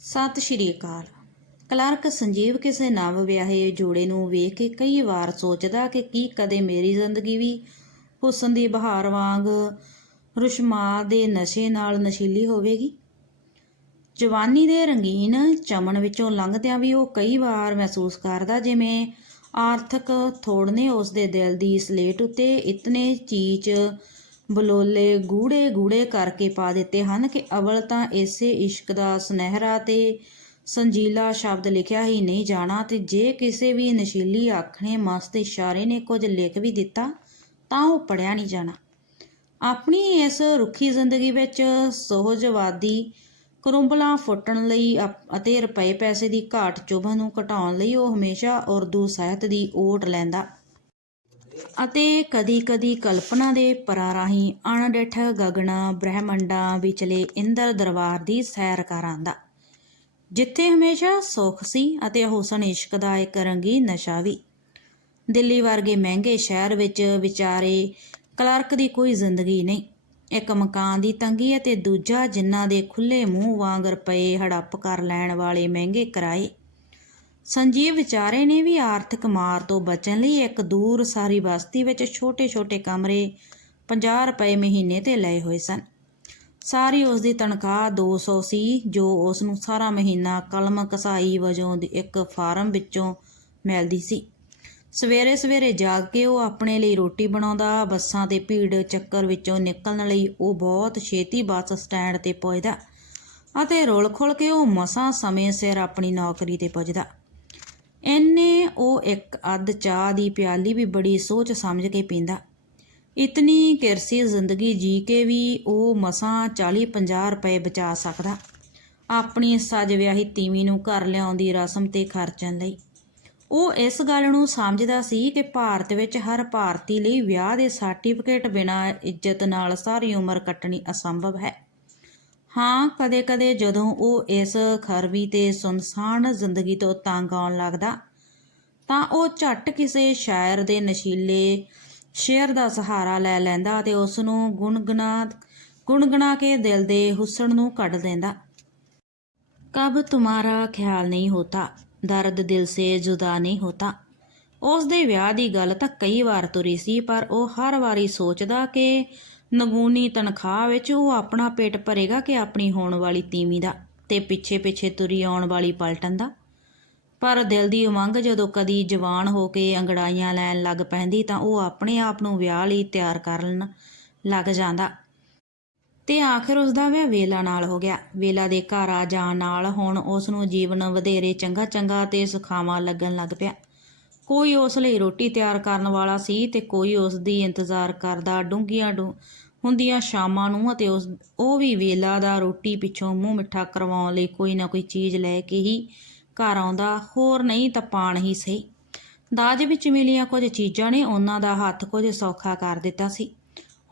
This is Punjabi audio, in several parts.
ਸਤਿ ਸ਼੍ਰੀ ਅਕਾਲ। ਕਲਰਕ ਸੰਜੀਵ ਕਿਸੇ ਨਵ ਵਿਆਹੇ ਜੋੜੇ ਨੂੰ ਵੇਖ ਕੇ ਕਈ ਵਾਰ ਸੋਚਦਾ ਕਿ ਕੀ ਕਦੇ ਮੇਰੀ ਜ਼ਿੰਦਗੀ ਵੀ ਹੁਸਨ ਦੀ ਬਹਾਰ ਵਾਂਗ ਰੁਸ਼ਮਾ ਦੇ ਨਸ਼ੇ ਨਾਲ ਨਸ਼ੀਲੀ ਹੋਵੇਗੀ। ਜਵਾਨੀ ਦੇ ਰੰਗੀਨ ਚਮਨ ਵਿੱਚੋਂ ਲੰਘਦਿਆਂ ਵੀ ਉਹ ਕਈ ਵਾਰ ਮਹਿਸੂਸ ਕਰਦਾ ਜਿਵੇਂ ਆਰਥਿਕ ਥੋੜ ਨੇ ਉਸ ਦੇ ਦਿਲ ਦੀ ਸਲੇਟ ਉੱਤੇ ਇਤਨੇ ਚੀਚ ਬਲੋਲੇ ਗੂੜੇ ਗੂੜੇ ਕਰਕੇ ਪਾ ਦਿੱਤੇ ਹਨ ਕਿ ਅਵਲ ਤਾਂ ਇਸੇ ਇਸ਼ਕ ਦਾ ਸੁਨਹਿਰਾ ਤੇ ਸੰਜੀਲਾ ਸ਼ਬਦ ਲਿਖਿਆ ਹੀ ਨਹੀਂ ਜਾਣਾ ਤੇ ਜੇ ਕਿਸੇ ਵੀ ਨਸ਼ੀਲੀ ਆਖਣੇ ਮਸਤ ਇਸ਼ਾਰੇ ਨੇ ਕੁਝ ਲਿਖ ਵੀ ਦਿੱਤਾ, ਤਾਂ ਉਹ ਪੜਿਆ ਨਹੀਂ ਜਾਣਾ। ਆਪਣੀ ਇਸ ਰੁੱਖੀ ਜ਼ਿੰਦਗੀ ਵਿੱਚ ਸੋਹਜਵਾਦੀ ਕਰੁੰਬਲਾਂ ਫੁੱਟਣ ਲਈ ਅਪ- ਅਤੇ ਰੁਪਏ ਪੈਸੇ ਦੀ ਘਾਟ ਚੁਭਨ ਨੂੰ ਘਟਾਉਣ ਲਈ ਉਹ ਹਮੇਸ਼ਾ ਉਰਦੂ ਸਾਹਿਤ ਦੀ ਓਟ ਲੈਂਦਾ। ਅਤੇ ਕਦੀ-ਕਦੀ ਕਲਪਨਾ ਦੇ ਪਰਾਂ ਰਾਹੀਂ ਅਣਡਿਠ ਗਗਨਾਂ ਬ੍ਰਹਿਮੰਡਾਂ ਵਿਚਲੇ ਇੰਦਰ ਦਰਬਾਰ ਦੀ ਸੈਰ ਕਰ ਆਂਦਾ ਜਿੱਥੇ ਹਮੇਸ਼ਾ ਸੁੱਖ ਸੀ ਅਤੇ ਹੁਸਨ ਇਸ਼ਕ ਦਾ ਇੱਕ ਰੰਗੀ ਨਸ਼ਾ ਵੀ। ਦਿੱਲੀ ਵਰਗੇ ਮਹਿੰਗੇ ਸ਼ਹਿਰ ਵਿੱਚ ਵਿਚਾਰੇ ਕਲਰਕ ਦੀ ਕੋਈ ਜ਼ਿੰਦਗੀ ਨਹੀਂ। ਇੱਕ ਮਕਾਨ ਦੀ ਤੰਗੀ ਅਤੇ ਦੂਜਾ ਜਿਨ੍ਹਾਂ ਦੇ ਖੁੱਲੇ ਮੂੰਹ ਵਾਂਗ ਰੁਪਏ ਹੜੱਪ ਕਰ ਲੈਣ ਵਾਲੇ ਮਹਿੰਗੇ ਕਿਰਾਏ। ਸੰਜੀਵ ਵਿਚਾਰੇ ਨੇ ਵੀ ਆਰਥਿਕ ਮਾਰ ਤੋਂ ਬਚਣ ਲਈ ਇੱਕ ਦੂਰ ਸਾਰੀ ਬਸਤੀ ਵਿੱਚ ਛੋਟੇ-ਛੋਟੇ ਕਮਰੇ 50 ਰੁਪਏ ਮਹੀਨੇ ਤੇ ਲਏ ਹੋਏ ਸਨ। ਸਾਰੀ ਉਸ ਦੀ ਤਨਖਾਹ 200 ਸੀ ਜੋ ਉਸ ਨੂੰ ਸਾਰਾ ਮਹੀਨਾ ਕਲਮ ਕਸਾਈ ਵਜੋਂ ਇੱਕ ਫਾਰਮ ਵਿੱਚੋਂ ਮਿਲਦੀ ਸੀ। ਸਵੇਰੇ ਸਵੇਰੇ ਜਾਗ ਕੇ ਉਹ ਆਪਣੇ ਲਈ ਰੋਟੀ ਬਣਾਉਂਦਾ, ਬੱਸਾਂ ਤੇ ਭੀੜ ਚੱਕਰ ਵਿੱਚੋਂ ਨਿਕਲਣ ਲਈ ਉਹ ਬਹੁਤ ਛੇਤੀ ਬੱਸ ਸਟੈਂਡ ਤੇ ਪਹੁੰਚਦਾ ਅਤੇ ਰੋਲ ਖੁੱਲ ਕੇ ਉਹ ਮਸਾਂ ਸਮੇਂ ਸਿਰ ਆਪਣੀ ਨੌਕਰੀ ਤੇ ਪੁੱਜਦਾ। ਇੰਨੇ ਉਹ ਇੱਕ ਅੱਧ ਚਾਹ ਦੀ ਪਿਆਲੀ ਵੀ ਬੜੀ ਸੋਚ ਸਮਝ ਕੇ ਪੀਂਦਾ। ਇਤਨੀ ਕਿਰਸੀ ਜ਼ਿੰਦਗੀ ਜੀ ਕੇ ਵੀ ਉਹ ਮਸਾਂ 40-50 ਰੁਪਏ ਬਚਾ ਸਕਦਾ। ਆਪਣੀ ਸੱਜ ਵਿਆਹੀ ਤੀਵੀਂ ਨੂੰ ਘਰ ਲਿਆਉਣ ਦੀ ਰਸਮ ਤੇ ਖਰਚਣ ਲਈ। ਉਹ ਇਸ ਗੱਲ ਨੂੰ ਸਮਝਦਾ ਸੀ ਕਿ ਭਾਰਤ ਵਿੱਚ ਹਰ ਭਾਰਤੀ ਲਈ ਵਿਆਹ ਦੇ ਸਰਟੀਫਿਕੇਟ ਬਿਨਾਂ ਇੱਜ਼ਤ ਨਾਲ ਸਾਰੀ ਉਮਰ ਕੱਟਣੀ ਅਸੰਭਵ ਹੈ। ਹਾਂ, ਕਦੇ-ਕਦੇ ਜਦੋਂ ਉਹ ਇਸ ਖਰਵੀ ਤੇ ਸੁਨਸਾਨ ਜ਼ਿੰਦਗੀ ਤੋਂ ਤੰਗ ਆਉਣ ਲੱਗਦਾ, ਤਾਂ ਉਹ ਝੱਟ ਕਿਸੇ ਸ਼ਾਇਰ ਦੇ ਨਸ਼ੀਲੇ ਸ਼ੇਰ ਦਾ ਸਹਾਰਾ ਲੈ ਲੈਂਦਾ ਤੇ ਉਸ ਨੂੰ ਗੁਣਗੁਣਾ ਗੁਣਗੁਣਾ ਕੇ ਦਿਲ ਦੇ ਹੁਸਨ ਨੂੰ ਕੱਢ ਦਿੰਦਾ। ਕਬ ਤੁਮਾਰਾ ਖਿਆਲ ਨਹੀਂ ਹੋਤਾ, ਦਰਦ ਦਿਲ ਸੇ ਜੁਦਾ ਨਹੀਂ ਹੋਤਾ। ਉਸ ਦੇ ਵਿਆਹ ਦੀ ਗੱਲ ਤਾਂ ਕਈ ਵਾਰ ਤੁਰੀ ਸੀ, ਪਰ ਉਹ ਹਰ ਵਾਰੀ ਸੋਚਦਾ ਕਿ ਨਗੂਨੀ ਤਨਖਾਹ ਵਿੱਚ ਉਹ ਆਪਣਾ ਪੇਟ ਭਰੇਗਾ ਕਿ ਆਪਣੀ ਹੋਣ ਵਾਲੀ ਤੀਵੀਂ ਦਾ ਤੇ ਪਿੱਛੇ ਪਿੱਛੇ ਤੁਰੀ ਆਉਣ ਵਾਲੀ ਪਲਟਨ ਦਾ? ਪਰ ਦਿਲ ਦੀ ਉਮੰਗ ਜਦੋਂ ਕਦੀ ਜਵਾਨ ਹੋ ਕੇ ਅੰਗੜਾਈਆਂ ਲੈਣ ਲੱਗ ਪੈਂਦੀ ਤਾਂ ਉਹ ਆਪਣੇ ਆਪ ਨੂੰ ਵਿਆਹ ਲਈ ਤਿਆਰ ਕਰਨ ਲੱਗ ਜਾਂਦਾ। ਤੇ ਆਖਰ ਉਸ ਦਾ ਵਿਆਹ ਵੇਲਾ ਨਾਲ ਹੋ ਗਿਆ। ਵੇਲਾ ਦੇ ਘਰ ਆ ਜਾਣ ਨਾਲ ਹੁਣ ਉਸ ਨੂੰ ਜੀਵਨ ਵਧੇਰੇ ਚੰਗਾ ਚੰਗਾ ਤੇ ਸੁਖਾਵਾਂ ਲੱਗਣ ਲੱਗ ਪਿਆ। ਕੋਈ ਉਸ ਲਈ ਰੋਟੀ ਤਿਆਰ ਕਰਨ ਵਾਲਾ ਸੀ ਤੇ ਕੋਈ ਉਸ ਦੀ ਇੰਤਜ਼ਾਰ ਕਰਦਾ ਡੂੰਘੀਆਂ ਡੂੰ, ਹੁੰਦੀਆਂ ਸ਼ਾਮਾਂ ਨੂੰ ਅਤੇ ਉਸ, ਉਹ ਵੀ ਵੇਲਾ ਦਾ ਰੋਟੀ ਪਿੱਛੋਂ ਮੂੰਹ ਮਿੱਠਾ ਕਰਵਾਉਣ ਲਈ ਕੋਈ ਨਾ ਕੋਈ ਚੀਜ਼ ਲੈ ਕੇ ਹੀ ਘਰ ਆਉਂਦਾ, ਹੋਰ ਨਹੀਂ ਤਾਂ ਪਾਣ ਹੀ ਸਹੀ। ਦਾਜ ਵਿੱਚ ਮਿਲੀਆਂ ਕੁਝ ਚੀਜ਼ਾਂ ਨੇ, ਉਹਨਾਂ ਦਾ ਹੱਥ ਕੁਝ ਸੌਖਾ ਕਰ ਦਿੱਤਾ ਸੀ।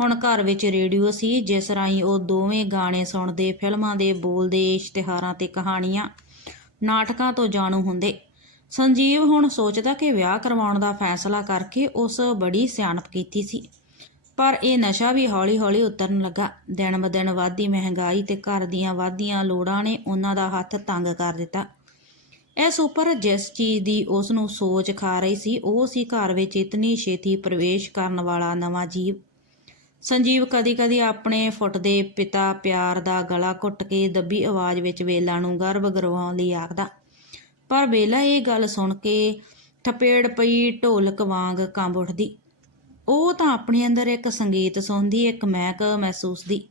ਹੁਣ ਘਰ ਵਿੱਚ ਰੇਡੀਓ ਸੀ, ਜਿਸ ਰਾਹੀਂ ਉਹ ਦੋਵੇਂ ਗਾਣੇ ਸੁਣਦੇ, ਫਿਲਮਾਂ ਦੇ ਬੋਲਦੇ, ਇਸ਼ਤਿਹਾਰਾਂ ਤੇ ਕਹਾਣੀਆਂ, ਨਾਟਕਾਂ ਤੋਂ ਜਾਣੂ ਹੁੰਦੇ। ਸੰਜੀਵ ਹੁਣ ਸੋਚਦਾ ਕਿ ਵਿਆਹ ਕਰਵਾਉਣ ਦਾ ਫੈਸਲਾ ਕਰਕੇ ਉਸ ਬੜੀ ਸਿਆਣਪ ਕੀਤੀ ਸੀ। ਪਰ ਇਹ ਨਸ਼ਾ ਵੀ ਹੌਲੀ-ਹੌਲੀ ਉਤਰਨ ਲੱਗਾ। ਦਿਨ-ਬਦਿਨ ਵਧਦੀ ਮਹਿੰਗਾਈ ਤੇ ਘਰ ਦੀਆਂ ਵਧਦੀਆਂ ਲੋੜਾਂ ਨੇ ਉਹਨਾਂ ਦਾ ਹੱਥ ਤੰਗ ਕਰ ਦਿੱਤਾ। ਇਸ ਉੱਪਰ ਜਿਸ ਚੀਜ਼ ਦੀ ਉਸ ਨੂੰ ਸੋਚ ਖਾ ਰਹੀ ਸੀ, ਉਹ ਸੀ ਘਰ ਵਿੱਚ ਇਤਨੀ ਛੇਤੀ ਪ੍ਰਵੇਸ਼ ਕਰਨ ਵਾਲਾ ਨਵਾਂ ਜੀਵ। ਸੰਜੀਵ ਕਦੀ-ਕਦੀ ਆਪਣੇ ਫੁੱਟਦੇ ਪਿਤਾ ਪਿਆਰ ਦਾ ਗਲਾ ਘੁੱਟ ਕੇ ਦੱਬੀ ਆਵਾਜ਼ ਵਿੱਚ ਵੇਲਾ ਨੂੰ ਗਰਭ ਗਰਵਾਉਣ ਲਈ ਆਖਦਾ ਪਰ ਵੇਲਾ ਇਹ ਗੱਲ ਸੁਣ ਕੇ ਥਪੇੜ ਪਈ ਢੋਲਕ ਵਾਂਗ ਕੰਬ ਉੱਠਦੀ। ਉਹ ਤਾਂ ਆਪਣੇ ਅੰਦਰ ਇੱਕ ਸੰਗੀਤ ਸੁਣਦੀ, ਇੱਕ ਮਹਿਕ ਮਹਿਸੂਸਦੀ,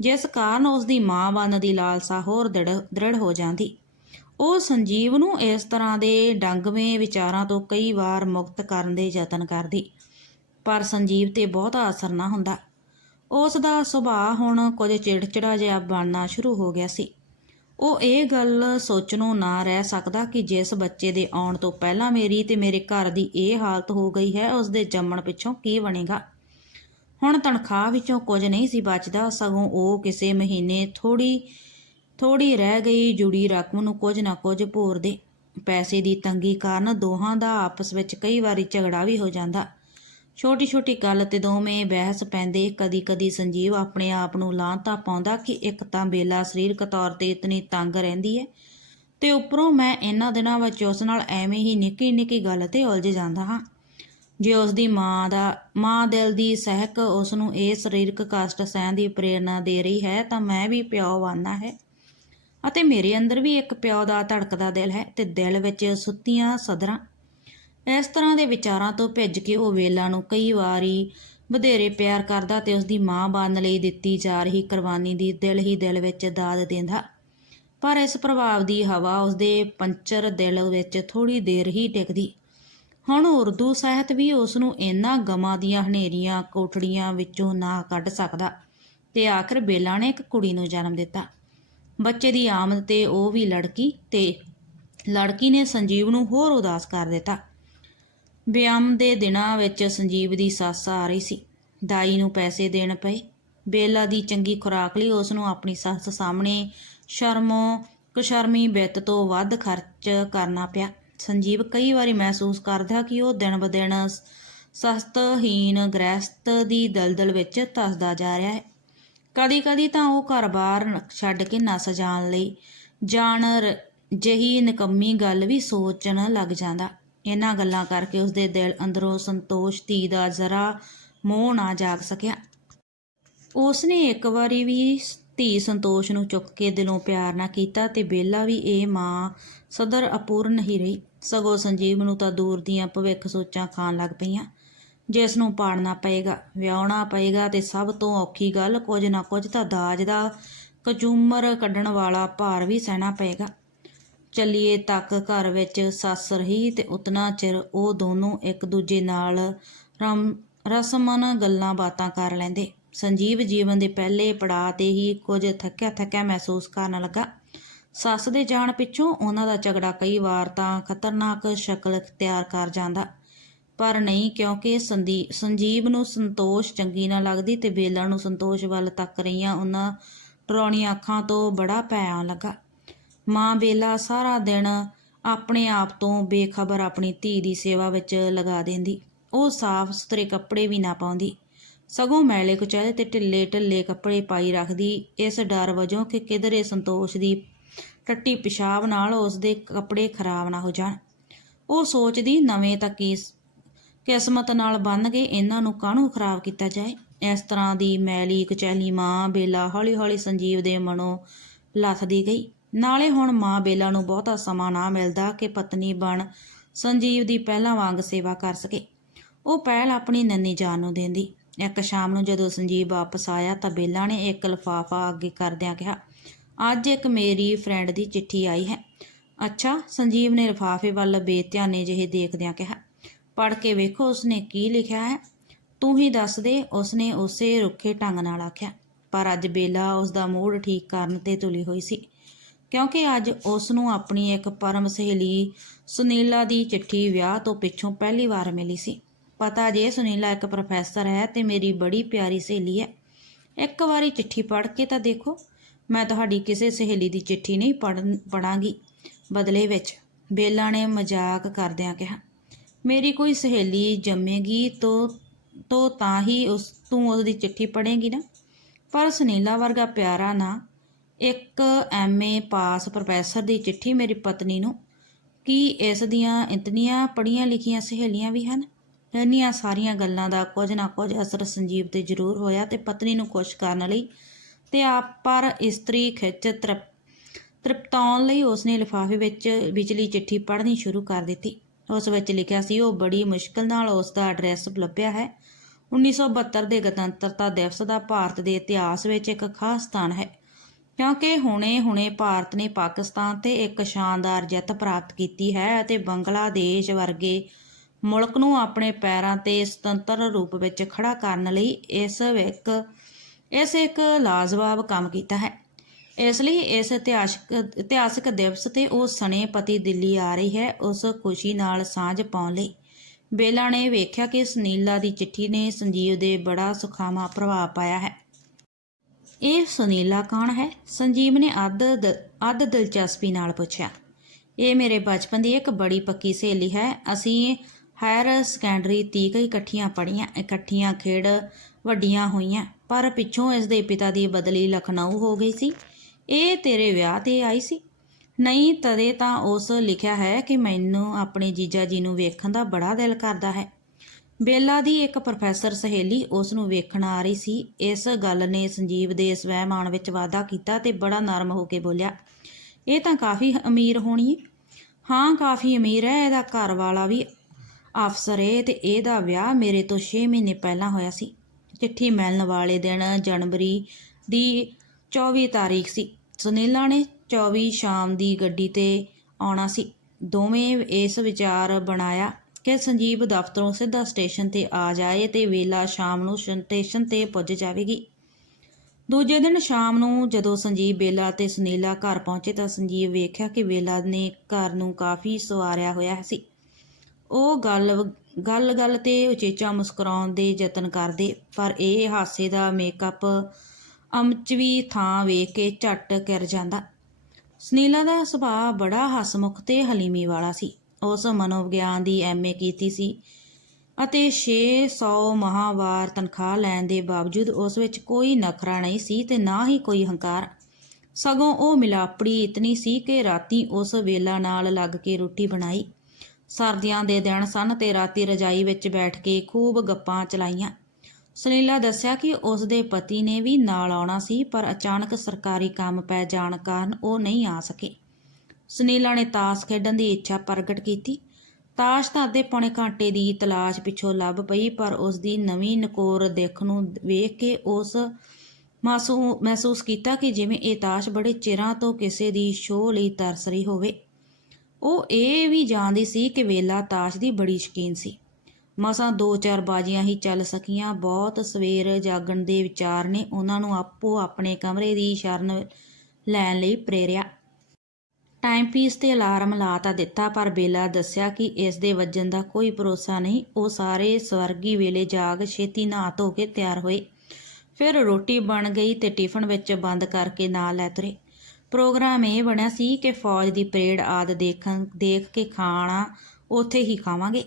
ਜਿਸ ਕਾਰਨ ਉਸ ਦੀ ਮਾਂ ਬਣਨ ਦੀ ਲਾਲਸਾ ਹੋਰ ਦ੍ਰਿੜ ਦ੍ਰਿੜ ਹੋ ਜਾਂਦੀ। ਉਹ ਸੰਜੀਵ ਨੂੰ ਇਸ ਤਰ੍ਹਾਂ ਦੇ ਡੰਗਵੇਂ ਵਿਚਾਰਾਂ ਤੋਂ ਕਈ ਵਾਰ ਮੁਕਤ ਕਰਨ ਦੇ ਯਤਨ ਕਰਦੀ, ਪਰ ਸੰਜੀਵ ਤੇ ਬਹੁਤਾ ਅਸਰ ਨਾ ਹੁੰਦਾ। ਉਸ ਦਾ ਸੁਭਾਅ ਹੁਣ ਕੁਝ ਚਿੜਚਿੜਾ ਜਿਹਾ ਬਣਨਾ ਸ਼ੁਰੂ ਹੋ ਗਿਆ ਸੀ। ਉਹ ਇਹ ਗੱਲ ਸੋਚਣੋਂ ਨਾ ਰਹਿ ਸਕਦਾ ਕਿ ਜਿਸ ਬੱਚੇ ਦੇ ਆਉਣ ਤੋਂ ਪਹਿਲਾਂ ਮੇਰੀ ਤੇ ਮੇਰੇ ਘਰ ਦੀ ਇਹ ਹਾਲਤ ਹੋ ਗਈ ਹੈ ਉਸ ਦੇ ਜੰਮਣ ਪਿੱਛੋਂ ਕੀ ਬਣੇਗਾ? ਹੁਣ ਤਨਖਾਹ ਵਿੱਚੋਂ ਕੁਝ ਨਹੀਂ ਸੀ ਬਚਦਾ, ਸਗੋਂ ਉਹ ਕਿਸੇ ਮਹੀਨੇ ਥੋੜੀ ਥੋੜੀ ਰਹਿ ਗਈ, ਜੁੜੀ ਰਕਮ ਨੂੰ ਕੁਝ ਨਾ ਕੁਝ ਭੋਰਦੇ। ਪੈਸੇ ਦੀ ਤੰਗੀ ਕਾਰਨ ਦੋਹਾਂ ਦਾ ਆਪਸ ਵਿੱਚ ਕਈ ਵਾਰੀ ਝਗੜਾ ਵੀ ਹੋ ਜਾਂਦਾ। ਛੋਟੀ ਛੋਟੀ ਗੱਲ ਤੇ ਦੋਵੇਂ ਬਹਿਸ ਪੈਂਦੇ ਕਦੀ ਕਦੀ ਸੰਜੀਵ ਆਪਣੇ ਆਪ ਨੂੰ ਲਾਂਤਾ ਪਾਉਂਦਾ ਕਿ ਇੱਕ ਤਾਂ ਬੇਲਾ ਸਰੀਰਕ ਤੌਰ ਤੇ ਇਤਨੀ ਤੰਗ ਰਹਿੰਦੀ ਹੈ ਤੇ ਉੱਪਰੋਂ ਮੈਂ ਇਹਨਾਂ ਦਿਨਾਂ ਵਿੱਚ ਉਸ ਨਾਲ ਐਵੇਂ ਹੀ ਨਿੱਕੀ ਨਿੱਕੀ ਗੱਲ ਤੇ ਉਲਝ ਜਾਂਦਾ ਹਾਂ। ਜੇ ਉਸ ਦੀ ਮਾਂ ਦਾ, ਮਾਂ ਦਿਲ ਦੀ ਸਹਿਕ ਉਸ ਨੂੰ ਇਹ ਸਰੀਰਕ ਕਸ਼ਟ ਸਹਿਣ ਦੀ ਪ੍ਰੇਰਣਾ ਦੇ ਰਹੀ ਹੈ ਤਾਂ ਮੈਂ ਵੀ ਪਿਓ ਵਾਨਾ ਹੈ ਅਤੇ ਮੇਰੇ ਅੰਦਰ ਵੀ ਇੱਕ ਪਿਓ ਦਾ ਧੜਕਦਾ ਦਿਲ ਹੈ ਤੇ ਦਿਲ ਵਿੱਚ ਸੁੱਤੀਆਂ ਸਦਰਾਂ ਇਸ ਤਰ੍ਹਾਂ ਦੇ ਵਿਚਾਰਾਂ ਤੋਂ ਭਿੱਜ ਕੇ ਉਹ ਵੇਲਾ ਨੂੰ ਕਈ ਵਾਰੀ ਵਧੇਰੇ ਪਿਆਰ ਕਰਦਾ ਤੇ ਉਸ ਦੀ ਮਾਂ ਬਣਨ ਲਈ ਦਿੱਤੀ ਜਾ ਰਹੀ ਕੁਰਬਾਨੀ ਦੀ ਦਿਲ ਹੀ ਦਿਲ ਵਿੱਚ ਦਾਦ ਦਿੰਦਾ। ਪਰ ਇਸ ਪ੍ਰਭਾਵ ਦੀ ਹਵਾ ਉਸਦੇ ਪੰਚਰ ਦਿਲ ਵਿੱਚ ਥੋੜੀ ਦੇਰ ਹੀ ਟਿਕਦੀ। ਹੁਣ ਉਰਦੂ ਸਾਹਿਤ ਵੀ ਉਸ ਨੂੰ ਇਹਨਾਂ ਗਮਾਂ ਦੀਆਂ ਹਨੇਰੀਆਂ ਕੋਠੜੀਆਂ ਵਿੱਚੋਂ ਨਾ ਕੱਢ ਸਕਦਾ ਤੇ ਆਖਰ ਬੇਲਾ ਨੇ ਇੱਕ ਕੁੜੀ ਨੂੰ ਜਨਮ ਦਿੱਤਾ। ਬੱਚੇ ਦੀ ਆਮਦ ਤੇ ਉਹ ਵੀ ਲੜਕੀ ਤੇ ਲੜਕੀ ਨੇ ਸੰਜੀਵ ਨੂੰ ਹੋਰ ਉਦਾਸ ਕਰ ਦਿੱਤਾ। ਬਿਆਮ ਦੇ ਦਿਨਾਂ ਵਿੱਚ ਸੰਜੀਵ ਦੀ ਸੱਸ ਆ ਰਹੀ ਸੀ। ਦਾਈ ਨੂੰ ਪੈਸੇ ਦੇਣ ਪਏ। ਬੇਲਾ ਦੀ ਚੰਗੀ ਖੁਰਾਕ ਲਈ ਉਸ ਨੂੰ ਆਪਣੀ ਸੱਸ ਸਾਹਮਣੇ ਸ਼ਰਮੋ ਕੁਸ਼ਰਮੀ ਬਿੱਤ ਤੋਂ ਵੱਧ ਖਰਚ ਕਰਨਾ ਪਿਆ। ਸੰਜੀਵ ਕਈ ਵਾਰੀ ਮਹਿਸੂਸ ਕਰਦਾ ਕਿ ਉਹ ਦਿਨ ਬਦਿਨ ਸਸਤਹੀਨ ਗ੍ਰਸਤ ਦੀ ਦਲਦਲ ਵਿੱਚ ਧਸਦਾ ਜਾ ਰਿਹਾ ਹੈ। ਕਦੀ ਕਦੀ ਤਾਂ ਉਹ ਘਰ-ਬਾਰ ਛੱਡ ਕੇ ਨਸ ਜਾਣ ਲਈ ਜਾਣ ਰ- ਜਿਹੀ ਨਿਕੰਮੀ ਗੱਲ ਵੀ ਸੋਚਣ ਲੱਗ ਜਾਂਦਾ। ਇਹਨਾਂ ਗੱਲਾਂ ਕਰਕੇ ਉਸਦੇ ਦਿਲ ਅੰਦਰੋਂ ਸੰਤੋਸ਼, ਧੀ ਦਾ ਜ਼ਰਾ ਮੋਹ ਨਾ ਜਾਗ ਸਕਿਆ। ਉਸਨੇ ਇੱਕ ਵਾਰੀ ਵੀ ਧੀ ਸੰਤੋਸ਼ ਨੂੰ ਚੁੱਕ ਕੇ ਦਿਲੋਂ ਪਿਆਰ ਨਾ ਕੀਤਾ ਤੇ ਬੇਲਾ ਵੀ ਇਹ ਮਾਂ ਸਦਰ ਅਪੂਰਨ ਹੀ ਰਹੀ। ਸਗੋਂ ਸੰਜੀਵ ਨੂੰ ਤਾਂ ਦੂਰ ਦੀਆਂ ਭਵਿੱਖ ਸੋਚਾਂ ਖਾਣ ਲੱਗ ਪਈਆਂ। ਜਿਸ ਨੂੰ ਪਾੜਨਾ ਪਏਗਾ, ਵਿਆਹਣਾ ਪਏਗਾ ਤੇ ਸਭ ਤੋਂ ਔਖੀ ਗੱਲ ਕੁਝ ਨਾ ਕੁਝ ਤਾਂ ਦਾਜ ਦਾ ਕਚੂਮਰ ਕੱਢਣ ਵਾਲਾ ਭਾਰ ਵੀ ਸਹਿਣਾ ਪਏਗਾ। ਚੱਲੀਏ ਤੱਕ ਘਰ ਵਿੱਚ ਸੱਸ ਰਹੀ ਤੇ ਉਤਨਾ ਚਿਰ ਉਹ ਦੋਨੋਂ ਇੱਕ ਦੂਜੇ ਨਾਲ ਰਮ, ਰਸਮਨ ਗੱਲਾਂ ਬਾਤਾਂ ਕਰ ਲੈਂਦੇ। ਸੰਜੀਵ ਜੀਵਨ ਦੇ ਪਹਿਲੇ ਪੜਾਅ ਤੇ ਹੀ ਕੁਝ ਥੱਕਿਆ ਥੱਕਿਆ ਮਹਿਸੂਸ ਕਰਨ ਲੱਗਾ। ਸੱਸ ਦੇ ਜਾਣ ਪਿੱਛੋਂ ਉਹਨਾਂ ਦਾ ਝਗੜਾ ਕਈ ਵਾਰ ਤਾਂ ਖਤਰਨਾਕ ਸ਼ਕਲ ਤਿਆਰ ਕਰ ਜਾਂਦਾ। ਪਰ ਨਹੀਂ, ਕਿਉਂਕਿ ਸੰਦੀ, ਸੰਜੀਵ ਨੂੰ ਸੰਤੋਸ਼ ਚੰਗੀ ਨਾ ਲੱਗਦੀ ਤੇ ਬੇਲਾ ਨੂੰ ਸੰਤੋਸ਼ ਵੱਲ ਤੱਕ ਰਹੀਆਂ ਉਹਨਾਂ ਡਰਾਉਣੀਆਂ ਅੱਖਾਂ ਤੋਂ ਬੜਾ ਭੈ ਲੱਗਾ। ਮਾਂ ਬੇਲਾ ਸਾਰਾ ਦਿਨ ਆਪਣੇ ਆਪ ਤੋਂ ਬੇਖਬਰ ਆਪਣੀ ਧੀ ਦੀ ਸੇਵਾ ਵਿੱਚ ਲਗਾ ਦਿੰਦੀ। ਉਹ ਸਾਫ਼ ਸੁਥਰੇ ਕੱਪੜੇ ਵੀ ਨਾ ਪਾਉਂਦੀ। ਸਗੋਂ ਮੈਲੇ ਕੁਚੈਲੇ ਤੇ ਢਿੱਲੇ ਢਿੱਲੇ ਕੱਪੜੇ ਪਾਈ ਰੱਖਦੀ। ਇਸ ਡਰ ਵਜੋਂ ਕਿ ਕਿਧਰੇ ਸੰਤੋਸ਼ ਦੀ ਟੱਟੀ ਪਿਸ਼ਾਬ ਨਾਲ ਉਸ ਦੇ ਕੱਪੜੇ ਖਰਾਬ ਨਾ ਹੋ ਜਾਣ। ਉਹ ਸੋਚਦੀ ਨਵੇਂ ਤਾਂ ਕੀ ਕਿਸਮਤ ਨਾਲ ਬੰਨ ਕੇ ਇਹਨਾਂ ਨੂੰ ਕਾਹਨੂੰ ਖਰਾਬ ਕੀਤਾ ਜਾਏ? ਇਸ ਤਰ੍ਹਾਂ ਦੀ ਮੈਲੀ ਕਚੈਲੀ ਮਾਂ ਬੇਲਾ ਹੌਲੀ-ਹੌਲੀ ਸੰਜੀਵ ਦੇ ਮਨੋਂ ਲੱਥਦੀ ਗਈ। ਨਾਲੇ ਹੁਣ ਮਾਂ ਬੇਲਾ ਨੂੰ ਬਹੁਤਾ ਸਮਾਂ ਨਾ ਮਿਲਦਾ ਕਿ ਪਤਨੀ ਬਣ ਸੰਜੀਵ ਦੀ ਪਹਿਲਾਂ ਵਾਂਗ ਸੇਵਾ ਕਰ ਸਕੇ। ਉਹ ਪਹਿਲ ਆਪਣੀ ਨੰਨੀ ਜਾਨ ਨੂੰ ਦਿੰਦੀ। ਇੱਕ ਸ਼ਾਮ ਨੂੰ ਜਦੋਂ ਸੰਜੀਵ ਵਾਪਸ ਆਇਆ ਤਾਂ ਬੇਲਾ ਨੇ ਇੱਕ ਲਿਫਾਫਾ ਅੱਗੇ ਕਰਦਿਆਂ ਕਿਹਾ, ਅੱਜ ਇੱਕ ਮੇਰੀ ਫਰੈਂਡ ਦੀ ਚਿੱਠੀ ਆਈ ਹੈ। ਅੱਛਾ, ਸੰਜੀਵ ਨੇ ਲਿਫਾਫੇ ਵੱਲ ਬੇਧਿਆਨੇ ਜਿਹੇ ਦੇਖਦਿਆਂ ਕਿਹਾ, ਪੜ੍ਹ ਕੇ ਵੇਖੋ ਉਸਨੇ ਕੀ ਲਿਖਿਆ ਹੈ। ਤੂੰ ਹੀ ਦੱਸ ਦੇ, ਉਸਨੇ ਉਸੇ ਰੁੱਖੇ ਢੰਗ ਨਾਲ ਆਖਿਆ, ਪਰ ਅੱਜ ਬੇਲਾ ਉਸ ਦਾ ਮੂਡ ਠੀਕ ਕਰਨ ਤੇ ਤੁਲੀ ਹੋਈ ਸੀ। ਕਿਉਂਕਿ ਅੱਜ ਉਸ ਨੂੰ ਆਪਣੀ ਇੱਕ ਪਰਮ ਸਹੇਲੀ ਸੁਨੀਲਾ ਦੀ ਚਿੱਠੀ ਵਿਆਹ ਤੋਂ ਪਿੱਛੋਂ ਪਹਿਲੀ ਵਾਰ ਮਿਲੀ ਸੀ। ਪਤਾ ਜੇ ਸੁਨੀਲਾ ਇੱਕ ਪ੍ਰੋਫੈਸਰ ਹੈ ਤੇ ਮੇਰੀ ਬੜੀ ਪਿਆਰੀ ਸਹੇਲੀ ਹੈ। ਇੱਕ ਵਾਰੀ ਚਿੱਠੀ ਪੜ੍ਹ ਕੇ ਤਾਂ ਦੇਖੋ, ਮੈਂ ਤੁਹਾਡੀ ਕਿਸੇ ਸਹੇਲੀ ਦੀ ਚਿੱਠੀ ਨਹੀਂ ਪੜ੍ਹਨ ਪੜਾਂਗੀ ਬਦਲੇ ਵਿੱਚ ਬੇਲਾ ਨੇ ਮਜ਼ਾਕ ਕਰਦਿਆਂ ਕਿਹਾ, ਮੇਰੀ ਕੋਈ ਸਹੇਲੀ ਜੰਮੇਗੀ ਤੋ ਤੋ ਤਾਂ ਹੀ ਉਸ, ਤੂੰ ਉਸ ਦੀ ਚਿੱਠੀ ਪੜ੍ਹੇਂਗੀ ਨਾ। ਪਰ ਸੁਨੀਲਾ ਵਰਗਾ ਪਿਆਰਾ ਨਾ ਇੱਕ ਐਮਏ ਪਾਸ ਪ੍ਰੋਫੈਸਰ ਦੀ ਚਿੱਠੀ ਮੇਰੀ ਪਤਨੀ ਨੂੰ, ਕੀ ਇਸ ਦੀਆਂ ਇਤਨੀਆਂ ਪੜੀਆਂ ਲਿਖੀਆਂ ਸਹੇਲੀਆਂ ਵੀ ਹਨ? ਇੰਨੀਆਂ ਸਾਰੀਆਂ ਗੱਲਾਂ ਦਾ ਕੁਝ ਨਾ ਕੁਝ ਅਸਰ ਸੰਜੀਵ ਤੇ ਜ਼ਰੂਰ ਹੋਇਆ ਤੇ ਪਤਨੀ ਨੂੰ ਖੁਸ਼ ਕਰਨ ਲਈ ਤੇ ਆਪ ਪਰ ਇਸਤਰੀ ਖਿੱਚ ਤ੍ਰਿਪ, ਤ੍ਰਿਪਤਾਉਣ ਲਈ ਉਸਨੇ ਲਿਫਾਫੇ ਵਿੱਚ ਵਿਚਲੀ ਚਿੱਠੀ ਪੜ੍ਹਨੀ ਸ਼ੁਰੂ ਕਰ ਦਿੱਤੀ। ਉਸ ਵਿੱਚ ਲਿਖਿਆ ਸੀ, ਉਹ ਬੜੀ ਮੁਸ਼ਕਲ ਨਾਲ ਉਸ ਦਾ ਐਡਰੈਸ ਲੱਭਿਆ ਹੈ। 1972 ਦੇ ਗਣਤੰਤਰਤਾ ਦਿਵਸ ਦਾ ਭਾਰਤ ਦੇ ਇਤਿਹਾਸ ਵਿੱਚ ਇੱਕ ਖਾਸ ਸਥਾਨ ਹੈ। ਕਿਉਂਕਿ ਹੁਣੇ-ਹੁਣੇ ਭਾਰਤ ਨੇ ਪਾਕਿਸਤਾਨ ਤੇ ਇੱਕ ਸ਼ਾਨਦਾਰ ਜਿੱਤ ਪ੍ਰਾਪਤ ਕੀਤੀ ਹੈ ਅਤੇ ਬੰਗਲਾਦੇਸ਼ ਵਰਗੇ ਮੁਲਕ ਨੂੰ ਆਪਣੇ ਪੈਰਾਂ ਤੇ ਸੁਤੰਤਰ ਰੂਪ ਵਿੱਚ ਖੜਾ ਕਰਨ ਲਈ ਇਸ ਇੱਕ ਇਸ ਇੱਕ ਲਾਜਵਾਬ ਕੰਮ ਕੀਤਾ ਹੈ। ਇਸ ਲਈ ਇਸ ਇਤਿਹਾਸਕ ਇਤਿਹਾਸਕ ਦਿਵਸ ਤੇ ਉਹ ਸਣੇ ਪਤੀ ਦਿੱਲੀ ਆ ਰਹੀ ਹੈ। ਉਸ ਖੁਸ਼ੀ ਨਾਲ ਸਾਂਝ ਪਾਉਣ ਲਈ ਬੇਲਾ ਨੇ ਵੇਖਿਆ ਕਿ ਸੁਨੀਲਾ ਦੀ ਚਿੱਠੀ ਨੇ ਸੰਜੀਵ ਦੇ ਬੜਾ ਸੁਖਾਵਾਂ ਪ੍ਰਭਾਵ ਪਾਇਆ ਹੈ। ਇਹ ਸੁਨੀਲਾ ਕੌਣ ਹੈ? ਸੰਜੀਵ ਨੇ ਅੱਧ ਦ- ਅੱਧ ਦਿਲਚਸਪੀ ਨਾਲ ਪੁੱਛਿਆ। ਇਹ ਮੇਰੇ ਬਚਪਨ ਦੀ ਇੱਕ ਬੜੀ ਪੱਕੀ ਸਹੇਲੀ ਹੈ। ਅਸੀਂ ਹਾਇਰ ਸੈਕੰਡਰੀ ਤੀਕ ਇਕੱਠੀਆਂ ਪੜ੍ਹੀਆਂ, ਇਕੱਠੀਆਂ ਖੇਡ ਵੱਡੀਆਂ ਹੋਈਆਂ, ਪਰ ਪਿੱਛੋਂ ਇਸ ਦੇ ਪਿਤਾ ਦੀ ਬਦਲੀ ਲਖਨਊ ਹੋ ਗਈ ਸੀ। ਇਹ ਤੇਰੇ ਵਿਆਹ ਤੇ ਆਈ ਸੀ? ਨਹੀਂ, ਤਦੇ ਤਾਂ ਉਸ ਲਿਖਿਆ ਹੈ ਕਿ ਮੈਨੂੰ ਆਪਣੇ ਜੀਜਾ ਜੀ ਨੂੰ ਵੇਖਣ ਦਾ ਬੜਾ ਦਿਲ ਕਰਦਾ ਹੈ। ਬੇਲਾ ਦੀ ਇੱਕ ਪ੍ਰੋਫੈਸਰ ਸਹੇਲੀ ਉਸ ਨੂੰ ਵੇਖਣ ਆ ਰਹੀ ਸੀ। ਇਸ ਗੱਲ ਨੇ ਸੰਜੀਵ ਦੇ ਸਵੈਮਾਨ ਵਿੱਚ ਵਾਧਾ ਕੀਤਾ ਤੇ ਬੜਾ ਨਰਮ ਹੋ ਕੇ ਬੋਲਿਆ, ਇਹ ਤਾਂ ਕਾਫੀ ਅਮੀਰ ਹੋਣੀ ਹੈ ਹਾਂ, ਕਾਫੀ ਅਮੀਰ ਹੈ, ਇਹਦਾ ਘਰ ਵਾਲਾ ਵੀ ਅਫਸਰ ਹੈ ਤੇ ਇਹਦਾ ਵਿਆਹ ਮੇਰੇ ਤੋਂ 6 ਮਹੀਨੇ ਪਹਿਲਾਂ ਹੋਇਆ ਸੀ। ਚਿੱਠੀ ਮਿਲਣ ਵਾਲੇ ਦਿਨ ਜਨਵਰੀ ਦੀ 24 ਤਾਰੀਖ ਸੀ। ਸੁਨੀਲਾ ਨੇ 24 ਸ਼ਾਮ ਦੀ ਗੱਡੀ ਤੇ ਆਉਣਾ ਸੀ। ਦੋਵੇਂ ਇਸ ਵਿਚਾਰ ਬਣਾਇਆ ਕਿ ਸੰਜੀਵ ਦਫ਼ਤਰੋਂ ਸਿੱਧਾ ਸਟੇਸ਼ਨ ਤੇ ਆ ਜਾਏ ਤੇ ਵੇਲਾ ਸ਼ਾਮ ਨੂੰ ਸਟੇਸ਼ਨ ਤੇ ਪੁੱਜ ਜਾਵੇਗੀ। ਦੂਜੇ ਦਿਨ ਸ਼ਾਮ ਨੂੰ ਜਦੋਂ ਸੰਜੀਵ ਵੇਲਾ ਤੇ ਸੁਨੀਲਾ ਘਰ ਪਹੁੰਚੇ ਤਾਂ ਸੰਜੀਵ ਵੇਖਿਆ ਕਿ ਵੇਲਾ ਨੇ ਘਰ ਨੂੰ ਕਾਫੀ ਸਵਾਰਿਆ ਹੋਇਆ ਸੀ। ਉਹ ਗੱਲ ਗੱਲ ਗੱਲ ਤੇ ਉਚੇਚਾ ਮੁਸਕਰਾਉਣ ਦੇ ਯਤਨ ਕਰਦੇ, ਪਰ ਇਹ ਹਾਸੇ ਦਾ ਮੇਕਅਪ ਅਮਚਵੀ ਥਾਂ ਵੇਖ ਕੇ ਝੱਟ ਕਰ ਜਾਂਦਾ। ਸੁਨੀਲਾ ਦਾ ਸੁਭਾਅ ਬੜਾ ਹਸਮੁਖ ਤੇ ਹਲੀਮੀ ਵਾਲਾ ਸੀ। ਉਸ ਮਨੋਵਿਗਿਆਨ ਦੀ ਐਮਏ ਕੀਤੀ ਸੀ ਅਤੇ 600 ਮਹਾਵਾਰ ਤਨਖਾਹ ਲੈਣ ਦੇ ਬਾਵਜੂਦ ਉਸ ਵਿੱਚ ਕੋਈ ਨਖਰਾ ਨਹੀਂ ਸੀ ਤੇ ਨਾ ਹੀ ਕੋਈ ਹੰਕਾਰ। ਸਗੋਂ ਉਹ ਮਿਲਾਪੜੀ ਇਤਨੀ ਸੀ ਕਿ ਰਾਤੀ ਉਸ ਵੇਲਾ ਨਾਲ ਲੱਗ ਕੇ ਰੋਟੀ ਬਣਾਈ। ਸਰਦੀਆਂ ਦੇ ਦਿਨ ਸਨ ਤੇ ਰਾਤੀ ਰਜਾਈ ਵਿੱਚ ਬੈਠ ਕੇ ਖੂਬ ਗੱਪਾਂ ਚਲਾਈਆਂ। ਸੁਨੀਲਾ ਦੱਸਿਆ ਕਿ ਉਸ ਦੇ ਪਤੀ ਨੇ ਵੀ ਨਾਲ ਆਉਣਾ ਸੀ, ਪਰ ਅਚਾਨਕ ਸਰਕਾਰੀ ਕੰਮ ਪੈ ਜਾਣ ਕਾਰਨ ਉਹ ਨਹੀਂ ਆ ਸਕੇ। ਸੁਨੀਲਾ ਨੇ ਤਾਸ਼ ਖੇਡਣ ਦੀ ਇੱਛਾ ਪ੍ਰਗਟ ਕੀਤੀ। ਤਾਸ਼ ਤਾਂ ਅੱਧੇ ਪੌਣੇ ਘੰਟੇ ਦੀ ਤਲਾਸ਼ ਪਿੱਛੋਂ ਲੱਭ ਪਈ, ਪਰ ਉਸ ਦੀ ਨਵੀਂ ਨਕੋਰ ਦੇਖ ਨੂੰ ਵੇਖ ਕੇ ਉਸ ਮਾਸੂ, ਮਹਿਸੂਸ ਕੀਤਾ ਕਿ ਜਿਵੇਂ ਇਹ ਤਾਸ਼ ਬੜੇ ਚਿਰਾਂ ਤੋਂ ਕਿਸੇ ਦੀ ਸ਼ੋਅ ਲਈ ਤਰਸ ਰਹੀ ਹੋਵੇ। ਉਹ ਇਹ ਵੀ ਜਾਣਦੀ ਸੀ ਕਿ ਵੇਲਾ ਤਾਸ਼ ਦੀ ਬੜੀ ਸ਼ਕੀਨ ਸੀ। ਮਸਾਂ ਦੋ ਚਾਰ ਬਾਜੀਆਂ ਹੀ ਚੱਲ ਸਕੀਆਂ, ਬਹੁਤ ਸਵੇਰ ਜਾਗਣ ਦੇ ਵਿਚਾਰ ਨੇ ਉਹਨਾਂ ਨੂੰ ਆਪੋ ਆਪਣੇ ਕਮਰੇ ਦੀ ਸ਼ਰਨ ਲੈਣ ਲਈ ਪ੍ਰੇਰਿਆ। ਟਾਈਮ ਪੀਸ ਤੇ ਅਲਾਰਮ ਲਾ ਤਾਂ ਦਿੱਤਾ, ਪਰ ਬੇਲਾ ਦੱਸਿਆ ਕਿ ਇਸ ਦੇ ਵੱਜਣ ਦਾ ਕੋਈ ਭਰੋਸਾ ਨਹੀਂ। ਉਹ ਸਾਰੇ ਸਵਰਗੀ ਵੇਲੇ ਜਾਗ ਛੇਤੀ ਨਹਾ ਧੋ ਕੇ ਤਿਆਰ ਹੋਏ। ਫਿਰ ਰੋਟੀ ਬਣ ਗਈ ਤੇ ਟਿਫਨ ਵਿੱਚ ਬੰਦ ਕਰਕੇ ਨਾਲ ਲੈ ਤੁਰੇ। ਪ੍ਰੋਗਰਾਮ ਇਹ ਬਣਿਆ ਸੀ ਕਿ ਫੌਜ ਦੀ ਪਰੇਡ ਆਦ ਦੇਖਣ, ਦੇਖ ਕੇ ਖਾਣਾ ਉੱਥੇ ਹੀ ਖਾਵਾਂਗੇ।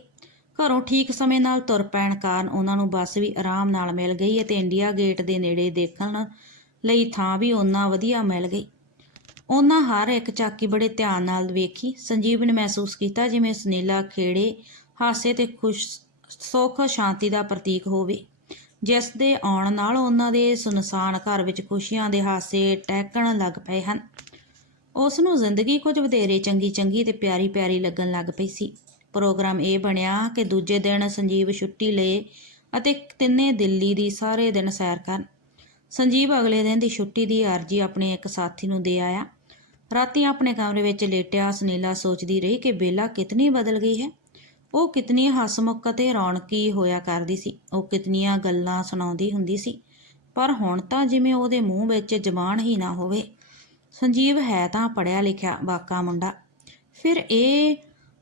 ਘਰੋਂ ਠੀਕ ਸਮੇਂ ਨਾਲ ਤੁਰ ਪੈਣ ਕਾਰਨ ਉਹਨਾਂ ਨੂੰ ਬੱਸ ਵੀ ਆਰਾਮ ਨਾਲ ਮਿਲ ਗਈ ਅਤੇ ਇੰਡੀਆ ਗੇਟ ਦੇ ਨੇੜੇ ਦੇਖਣ ਲਈ ਥਾਂ ਵੀ ਉਹਨਾਂ ਵਧੀਆ ਮਿਲ ਗਈ। ਉਹਨਾਂ ਹਰ ਇੱਕ ਝਾਕੀ ਬੜੇ ਧਿਆਨ ਨਾਲ ਵੇਖੀ ਸੰਜੀਵ ਨੇ ਮਹਿਸੂਸ ਕੀਤਾ ਜਿਵੇਂ ਸੁਨੀਲਾ ਖੇੜੇ ਹਾਸੇ ਤੇ ਖੁਸ਼, ਸੁੱਖ ਸ਼ਾਂਤੀ ਦਾ ਪ੍ਰਤੀਕ ਹੋਵੇ। ਜਿਸ ਦੇ ਆਉਣ ਨਾਲ ਉਹਨਾਂ ਦੇ ਸੁਨਸਾਨ ਘਰ ਵਿੱਚ ਖੁਸ਼ੀਆਂ ਦੇ ਹਾਸੇ ਟਹਿਕਣ ਲੱਗ ਪਏ ਹਨ। ਉਸ ਨੂੰ ਜ਼ਿੰਦਗੀ ਕੁਝ ਵਧੇਰੇ ਚੰਗੀ ਚੰਗੀ ਤੇ ਪਿਆਰੀ ਪਿਆਰੀ ਲੱਗਣ ਲੱਗ ਪਈ ਸੀ। ਪ੍ਰੋਗਰਾਮ ਇਹ ਬਣਿਆ ਕਿ ਦੂਜੇ ਦਿਨ ਸੰਜੀਵ ਛੁੱਟੀ ਲਏ ਅਤੇ ਤਿੰਨੇ ਦਿੱਲੀ ਦੀ ਸਾਰੇ ਦਿਨ ਸੈਰ ਕਰਨ। ਸੰਜੀਵ ਅਗਲੇ ਦਿਨ ਦੀ ਛੁੱਟੀ ਦੀ ਅਰਜ਼ੀ ਆਪਣੇ ਇੱਕ ਸਾਥੀ ਨੂੰ ਦੇ ਆਇਆ। ਰਾਤੀ ਆਪਣੇ ਕਮਰੇ ਵਿੱਚ ਲੇਟਿਆ ਸੁਨੀਲਾ ਸੋਚਦੀ ਰਹੀ ਕਿ ਬੇਲਾ ਕਿਤਨੀ ਬਦਲ ਗਈ ਹੈ। ਉਹ ਕਿਤਨੀ ਹਸਮੁਖ ਅਤੇ ਰੌਣਕੀ ਹੋਇਆ ਕਰਦੀ ਸੀ। ਉਹ ਕਿਤਨੀਆਂ ਗੱਲਾਂ ਸੁਣਾਉਂਦੀ ਹੁੰਦੀ ਸੀ। ਪਰ ਹੁਣ ਤਾਂ ਜਿਵੇਂ ਉਹਦੇ ਮੂੰਹ ਵਿੱਚ ਜ਼ਬਾਨ ਹੀ ਨਾ ਹੋਵੇ। ਸੰਜੀਵ ਹੈ ਤਾਂ ਪੜਿਆ ਲਿਖਿਆ ਬਾਕਾ ਮੁੰਡਾ। ਫਿਰ ਇਹ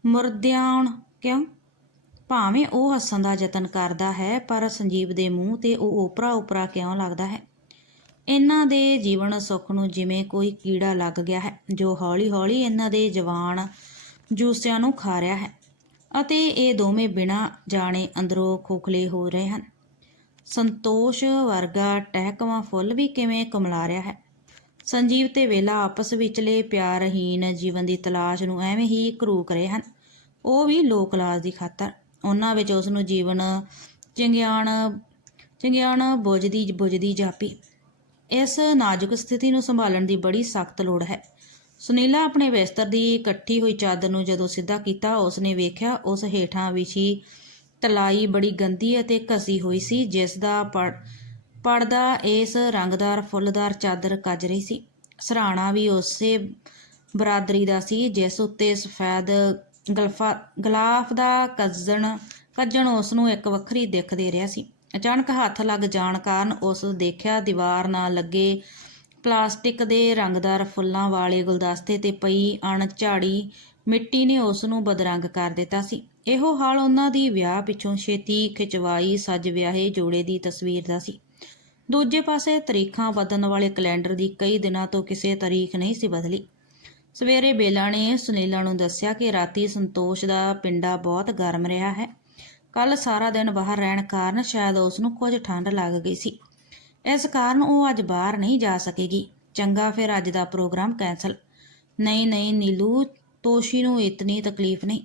ਮੁਰਦਿਆਉਣ ਕਿਉਂ? ਭਾਵੇਂ ਉਹ ਹੱਸਣ ਦਾ ਯਤਨ ਕਰਦਾ ਹੈ, ਪਰ ਸੰਜੀਵ ਦੇ ਮੂੰਹ ਤੇ ਉਹ ਓਪਰਾ ਓਪਰਾ ਕਿਉਂ ਲੱਗਦਾ ਹੈ? ਇਹਨਾਂ ਦੇ ਜੀਵਨ ਸੁੱਖ ਨੂੰ ਜਿਵੇਂ ਕੋਈ ਕੀੜਾ ਲੱਗ ਗਿਆ ਹੈ, ਜੋ ਹੌਲੀ-ਹੌਲੀ ਇਹਨਾਂ ਦੇ ਜਵਾਨ ਜੂਸਿਆਂ ਨੂੰ ਖਾ ਰਿਹਾ ਹੈ ਅਤੇ ਇਹ ਦੋਵੇਂ ਬਿਨਾਂ ਜਾਣੇ ਅੰਦਰੋਂ ਖੋਖਲੇ ਹੋ ਰਹੇ ਹਨ। ਸੰਤੋਸ਼ ਵਰਗਾ ਟਹਿਕਵਾਂ ਫੁੱਲ ਵੀ ਕਿਵੇਂ ਕਮਲਾ ਰਿਹਾ ਹੈ। ਸੰਜੀਵ ਤੇ ਵੇਲਾ ਆਪਸ ਵਿਚਲੇ ਪਿਆਰਹੀਨ ਜੀਵਨ ਦੀ ਤਲਾਸ਼ ਨੂੰ ਐਵੇਂ ਹੀ ਘਰੂਕ ਰਹੇ ਹਨ। ਉਹ ਵੀ ਲੋਕ ਕਲਾਸ ਦੀ ਖਾਤਰ। ਉਹਨਾਂ ਵਿੱਚ ਉਸ ਨੂੰ ਜੀਵਨ ਚੰਗਿਆਣ ਚੰਗਿਆਣ ਬੁਝਦੀ ਬੁਝਦੀ ਜਾਪੀ। ਇਸ ਨਾਜ਼ੁਕ ਸਥਿਤੀ ਨੂੰ ਸੰਭਾਲਣ ਦੀ ਬੜੀ ਸਖਤ ਲੋੜ ਹੈ। ਸੁਨੀਲਾ ਆਪਣੇ ਬਿਸਤਰ ਦੀ ਇਕੱਠੀ ਹੋਈ ਚਾਦਰ ਨੂੰ ਜਦੋਂ ਸਿੱਧਾ ਕੀਤਾ, ਉਸਨੇ ਵੇਖਿਆ, ਉਸ ਹੇਠਾਂ ਵਿਛੀ ਤਲਾਈ ਬੜੀ ਗੰਦੀ ਅਤੇ ਘਸੀ ਹੋਈ ਸੀ, ਜਿਸ ਦਾ ਪੜ, ਪੜਦਾ ਇਸ ਰੰਗਦਾਰ, ਫੁੱਲਦਾਰ ਚਾਦਰ ਕੱਜ ਰਹੀ ਸੀ। ਸਰਾਣਾ ਵੀ ਉਸੇ ਬਰਾਦਰੀ ਦਾ ਸੀ, ਜਿਸ ਉੱਤੇ ਸਫੈਦ ਗਲਫਾ, ਗਲਾਫ ਦਾ ਕੱਜਣ ਕੱਜਣ ਉਸ ਨੂੰ ਇੱਕ ਵੱਖਰੀ ਦਿੱਖ ਦੇ ਰਿਹਾ ਸੀ। ਅਚਾਨਕ ਹੱਥ ਲੱਗ ਜਾਣ ਕਾਰਨ ਉਸ ਦੇਖਿਆ ਦੀਵਾਰ ਨਾਲ ਲੱਗੇ ਪਲਾਸਟਿਕ ਦੇ ਰੰਗਦਾਰ ਫੁੱਲਾਂ ਵਾਲੇ ਗੁਲਦਸਤੇ ਤੇ ਪਈ ਅਣਝਾੜੀ ਮਿੱਟੀ ਨੇ ਉਸ ਨੂੰ ਬਦਰੰਗ ਕਰ ਦਿੱਤਾ ਸੀ। ਇਹੋ ਹਾਲ ਉਹਨਾਂ ਦੀ ਵਿਆਹ ਪਿੱਛੋਂ ਛੇਤੀ ਖਿਚਵਾਈ ਸੱਜ ਵਿਆਹੇ ਜੋੜੇ ਦੀ ਤਸਵੀਰ ਦਾ ਸੀ। ਦੂਜੇ ਪਾਸੇ ਤਰੀਖਾਂ ਬਦਲਣ ਵਾਲੇ ਕੈਲੰਡਰ ਦੀ ਕਈ ਦਿਨਾਂ ਤੋਂ ਕਿਸੇ ਤਾਰੀਖ ਨਹੀਂ ਸੀ ਬਦਲੀ। ਸਵੇਰੇ ਬੇਲਾ ਨੇ ਸੁਨੀਲਾ ਨੂੰ ਦੱਸਿਆ ਕਿ ਰਾਤੀ ਸੰਤੋਸ਼ ਦਾ ਪਿੰਡਾ ਬਹੁਤ ਗਰਮ ਰਿਹਾ ਹੈ। ਕੱਲ ਸਾਰਾ ਦਿਨ ਬਾਹਰ ਰਹਿਣ ਕਾਰਨ ਸ਼ਾਇਦ ਉਸ ਨੂੰ ਕੁਝ ਠੰਡ ਲੱਗ ਗਈ ਸੀ। ਇਸ ਕਾਰਨ ਉਹ ਅੱਜ ਬਾਹਰ ਨਹੀਂ ਜਾ ਸਕੇਗੀ। ਚੰਗਾ, ਫਿਰ ਅੱਜ ਦਾ ਪ੍ਰੋਗਰਾਮ ਕੈਨਸਲ ਨਹੀਂ ਨਹੀਂ, ਨੀਲੂ, ਤੋਸ਼ੀ ਨੂੰ ਇਤਨੀ ਤਕਲੀਫ ਨਹੀਂ।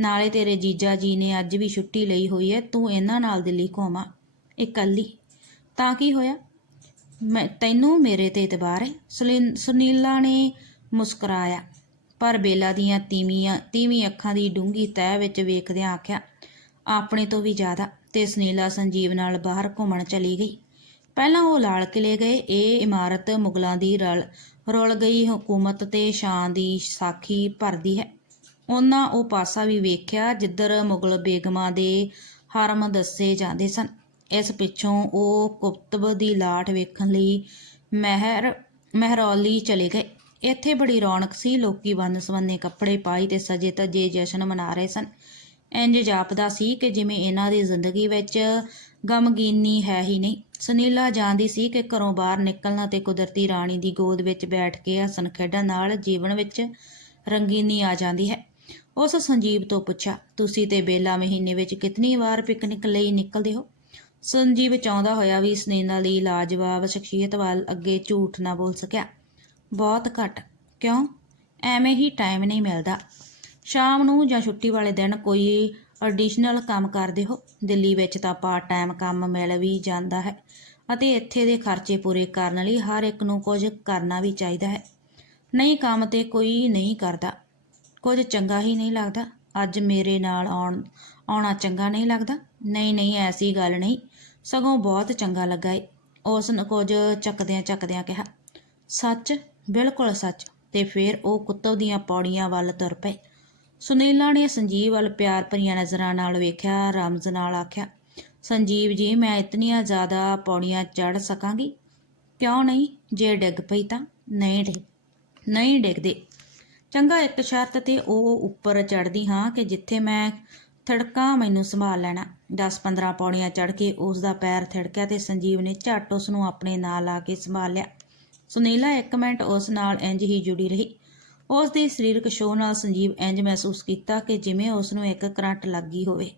ਨਾਲੇ ਤੇਰੇ ਜੀਜਾ ਜੀ ਨੇ ਅੱਜ ਵੀ ਛੁੱਟੀ ਲਈ ਹੋਈ ਹੈ, ਤੂੰ ਇਹਨਾਂ ਨਾਲ ਦਿੱਲੀ ਘੁੰਮਾ ਇਕੱਲੀ। ਤਾਂ ਕੀ ਹੋਇਆ? ਮੈਂ, ਤੈਨੂੰ ਮੇਰੇ ਤੇ ਇਤਬਾਰ ਹੈ। ਸੁਲਿਨ- ਸੁਨੀਲਾ ਨੇ ਮੁਸਕਰਾਇਆ। ਪਰ ਬੇਲਾ ਦੀਆਂ ਤੀਵੀਆਂ, ਤੀਵੀਂ ਅੱਖਾਂ ਦੀ ਡੂੰਗੀ ਤਹਿ ਵਿੱਚ ਵੇਖਦਿਆਂ ਆਖਿਆ ਆਪਣੇ ਤੋਂ ਵੀ ਜ਼ਿਆਦਾ ਤੇ ਸੁਨੀਲਾ ਸੰਜੀਵ ਨਾਲ ਬਾਹਰ ਘੁੰਮਣ ਚਲੀ ਗਈ। ਪਹਿਲਾਂ ਉਹ ਲਾਲ ਕਿਲੇ ਗਏ, ਇਹ ਇਮਾਰਤ ਮੁਗਲਾਂ ਦੀ ਰਲ ਰੁਲ ਗਈ ਹਕੂਮਤ ਤੇ ਸ਼ਾਨ ਦੀ ਸਾਖੀ ਭਰਦੀ ਹੈ। ਉਹਨਾਂ ਉਹ ਪਾਸਾ ਵੀ ਵੇਖਿਆ ਜਿੱਧਰ ਮੁਗਲ ਬੇਗਮਾਂ ਦੇ ਹਰਮ ਦੱਸੇ ਜਾਂਦੇ ਸਨ। ਇਸ ਪਿੱਛੋਂ ਉਹ ਕੁਤਬ ਦੀ ਲਾਟ ਵੇਖਣ ਲਈ ਮਹਿਰ, ਮਹਿਰੌਲੀ ਚਲੇ ਗਏ। ਇੱਥੇ ਬੜੀ ਰੌਣਕ ਸੀ, ਲੋਕੀ ਬੰਨ ਸਵੰਨੇ ਕੱਪੜੇ ਪਾਈ ਤੇ ਸਜੇ ਤਜੇ ਜਸ਼ਨ ਮਨਾ ਰਹੇ ਸਨ। ਇੰਜ ਜਾਪਦਾ ਸੀ ਕਿ ਜਿਵੇਂ ਇਹਨਾਂ ਦੀ ਜ਼ਿੰਦਗੀ ਵਿੱਚ ਗਮਗੀਨੀ ਹੈ ਹੀ ਨਹੀਂ। ਸੁਨੀਲਾ ਜਾਣਦੀ ਸੀ ਕਿ ਘਰੋਂ ਬਾਹਰ ਨਿਕਲਣਾ ਤੇ ਕੁਦਰਤੀ ਰਾਣੀ ਦੀ ਗੋਦ ਵਿੱਚ ਬੈਠ ਕੇ ਹੱਸਣ ਖੇਡਣ ਨਾਲ ਜੀਵਨ ਵਿੱਚ ਰੰਗੀਨੀ ਆ ਜਾਂਦੀ ਹੈ। ਉਸ ਸੰਜੀਵ ਤੋਂ ਪੁੱਛਿਆ, ਤੁਸੀਂ ਤੇ ਬੇਲਾ ਮਹੀਨੇ ਵਿੱਚ ਕਿੰਨੀ ਵਾਰ ਪਿਕਨਿਕ ਲਈ ਨਿਕਲਦੇ ਹੋ? ਸੰਜੀਵ ਚਾਹੁੰਦਾ ਹੋਇਆ ਵੀ ਸੁਨੀਲਾ ਦੀ ਲਾਜਵਾਬ ਸ਼ਖਸੀਅਤ ਵੱਲ ਅੱਗੇ ਝੂਠ ਨਾ ਬੋਲ ਸਕਿਆ। ਬਹੁਤ ਘੱਟ। ਕਿਉਂ? ਐਵੇਂ ਹੀ ਟਾਈਮ ਨਹੀਂ ਮਿਲਦਾ। ਸ਼ਾਮ ਨੂੰ ਜਾਂ ਛੁੱਟੀ ਵਾਲੇ ਦਿਨ ਕੋਈ ਐਡੀਸ਼ਨਲ ਕੰਮ ਕਰਦੇ ਹੋ? ਦਿੱਲੀ ਵਿੱਚ ਤਾਂ ਪਾਰਟ ਟਾਈਮ ਕੰਮ ਮਿਲ ਵੀ ਜਾਂਦਾ ਹੈ ਅਤੇ ਇੱਥੇ ਦੇ ਖਰਚੇ ਪੂਰੇ ਕਰਨ ਲਈ ਹਰ ਇੱਕ ਨੂੰ ਕੁਝ ਕਰਨਾ ਵੀ ਚਾਹੀਦਾ ਹੈ। ਨਹੀਂ, ਕੰਮ ਤੇ ਕੋਈ ਨਹੀਂ ਕਰਦਾ। ਕੁਝ ਚੰਗਾ ਹੀ ਨਹੀਂ ਲੱਗਦਾ। ਅੱਜ ਮੇਰੇ ਨਾਲ ਆਉਣ, ਆਉਣਾ ਚੰਗਾ ਨਹੀਂ ਲੱਗਦਾ। ਨਹੀਂ ਨਹੀਂ, ਐਸੀ ਗੱਲ ਨਹੀਂ। ਸਗੋਂ ਬਹੁਤ ਚੰਗਾ ਲੱਗਾ ਏ। ਉਸ ਨੇ ਕੁਝ ਚੱਕਦਿਆਂ ਚੱਕਦਿਆਂ ਕਿਹਾ, ਸੱਚ? ਬਿਲਕੁਲ ਸੱਚ। ਤੇ ਫਿਰ ਉਹ ਕੁੱਤਬ ਦੀਆਂ ਪੌੜੀਆਂ ਵੱਲ ਤੁਰ ਪਏ। ਸੁਨੀਲਾ ਨੇ ਸੰਜੀਵ ਵੱਲ ਪਿਆਰ ਭਰੀਆਂ ਨਜ਼ਰਾਂ ਨਾਲ ਵੇਖਿਆ, ਰਮਜ਼ ਨਾਲ ਆਖਿਆ, ਸੰਜੀਵ ਜੀ, ਮੈਂ ਇਤਨੀਆਂ ਜ਼ਿਆਦਾ ਪੌੜੀਆਂ ਚੜ ਸਕਾਂਗੀ। ਕਿਉਂ ਨਹੀਂ? ਜੇ ਡਿੱਗ ਪਈ ਤਾਂ? ਨਹੀਂ ਡਿੱਗ ਨਹੀਂ ਡਿੱਗਦੇ। ਚੰਗਾ, ਇੱਕ ਸ਼ਰਤ ਤੇ ਉਹ ਉੱਪਰ ਚੜਦੀ ਹਾਂ ਕਿ ਜਿੱਥੇ ਮੈਂ ਥੜਕਾਂ ਮੈਨੂੰ ਸੰਭਾਲ ਲੈਣਾ। 10-15 ਪੌੜੀਆਂ ਚੜ ਕੇ ਉਸ ਦਾ ਪੈਰ ਥੜਕਿਆ ਤੇ ਸੰਜੀਵ ਨੇ ਝੱਟ ਉਸ ਨੂੰ ਆਪਣੇ ਨਾਲ ਆ ਕੇ ਸੰਭਾਲ ਲਿਆ ਸੁਨੀਲਾ ਇੱਕ ਮਿੰਟ ਉਸ ਨਾਲ ਇੰਜ ਹੀ ਜੁੜੀ ਰਹੀ। ਉਸ ਦੀ ਸਰੀਰਕ ਸ਼ੋਅ ਨਾਲ ਸੰਜੀਵ ਇੰਜ ਮਹਿਸੂਸ ਕੀਤਾ ਕਿ ਜਿਵੇਂ ਉਸ ਨੂੰ ਇੱਕ ਕਰੰਟ ਲੱਗੀ ਹੋਵੇ।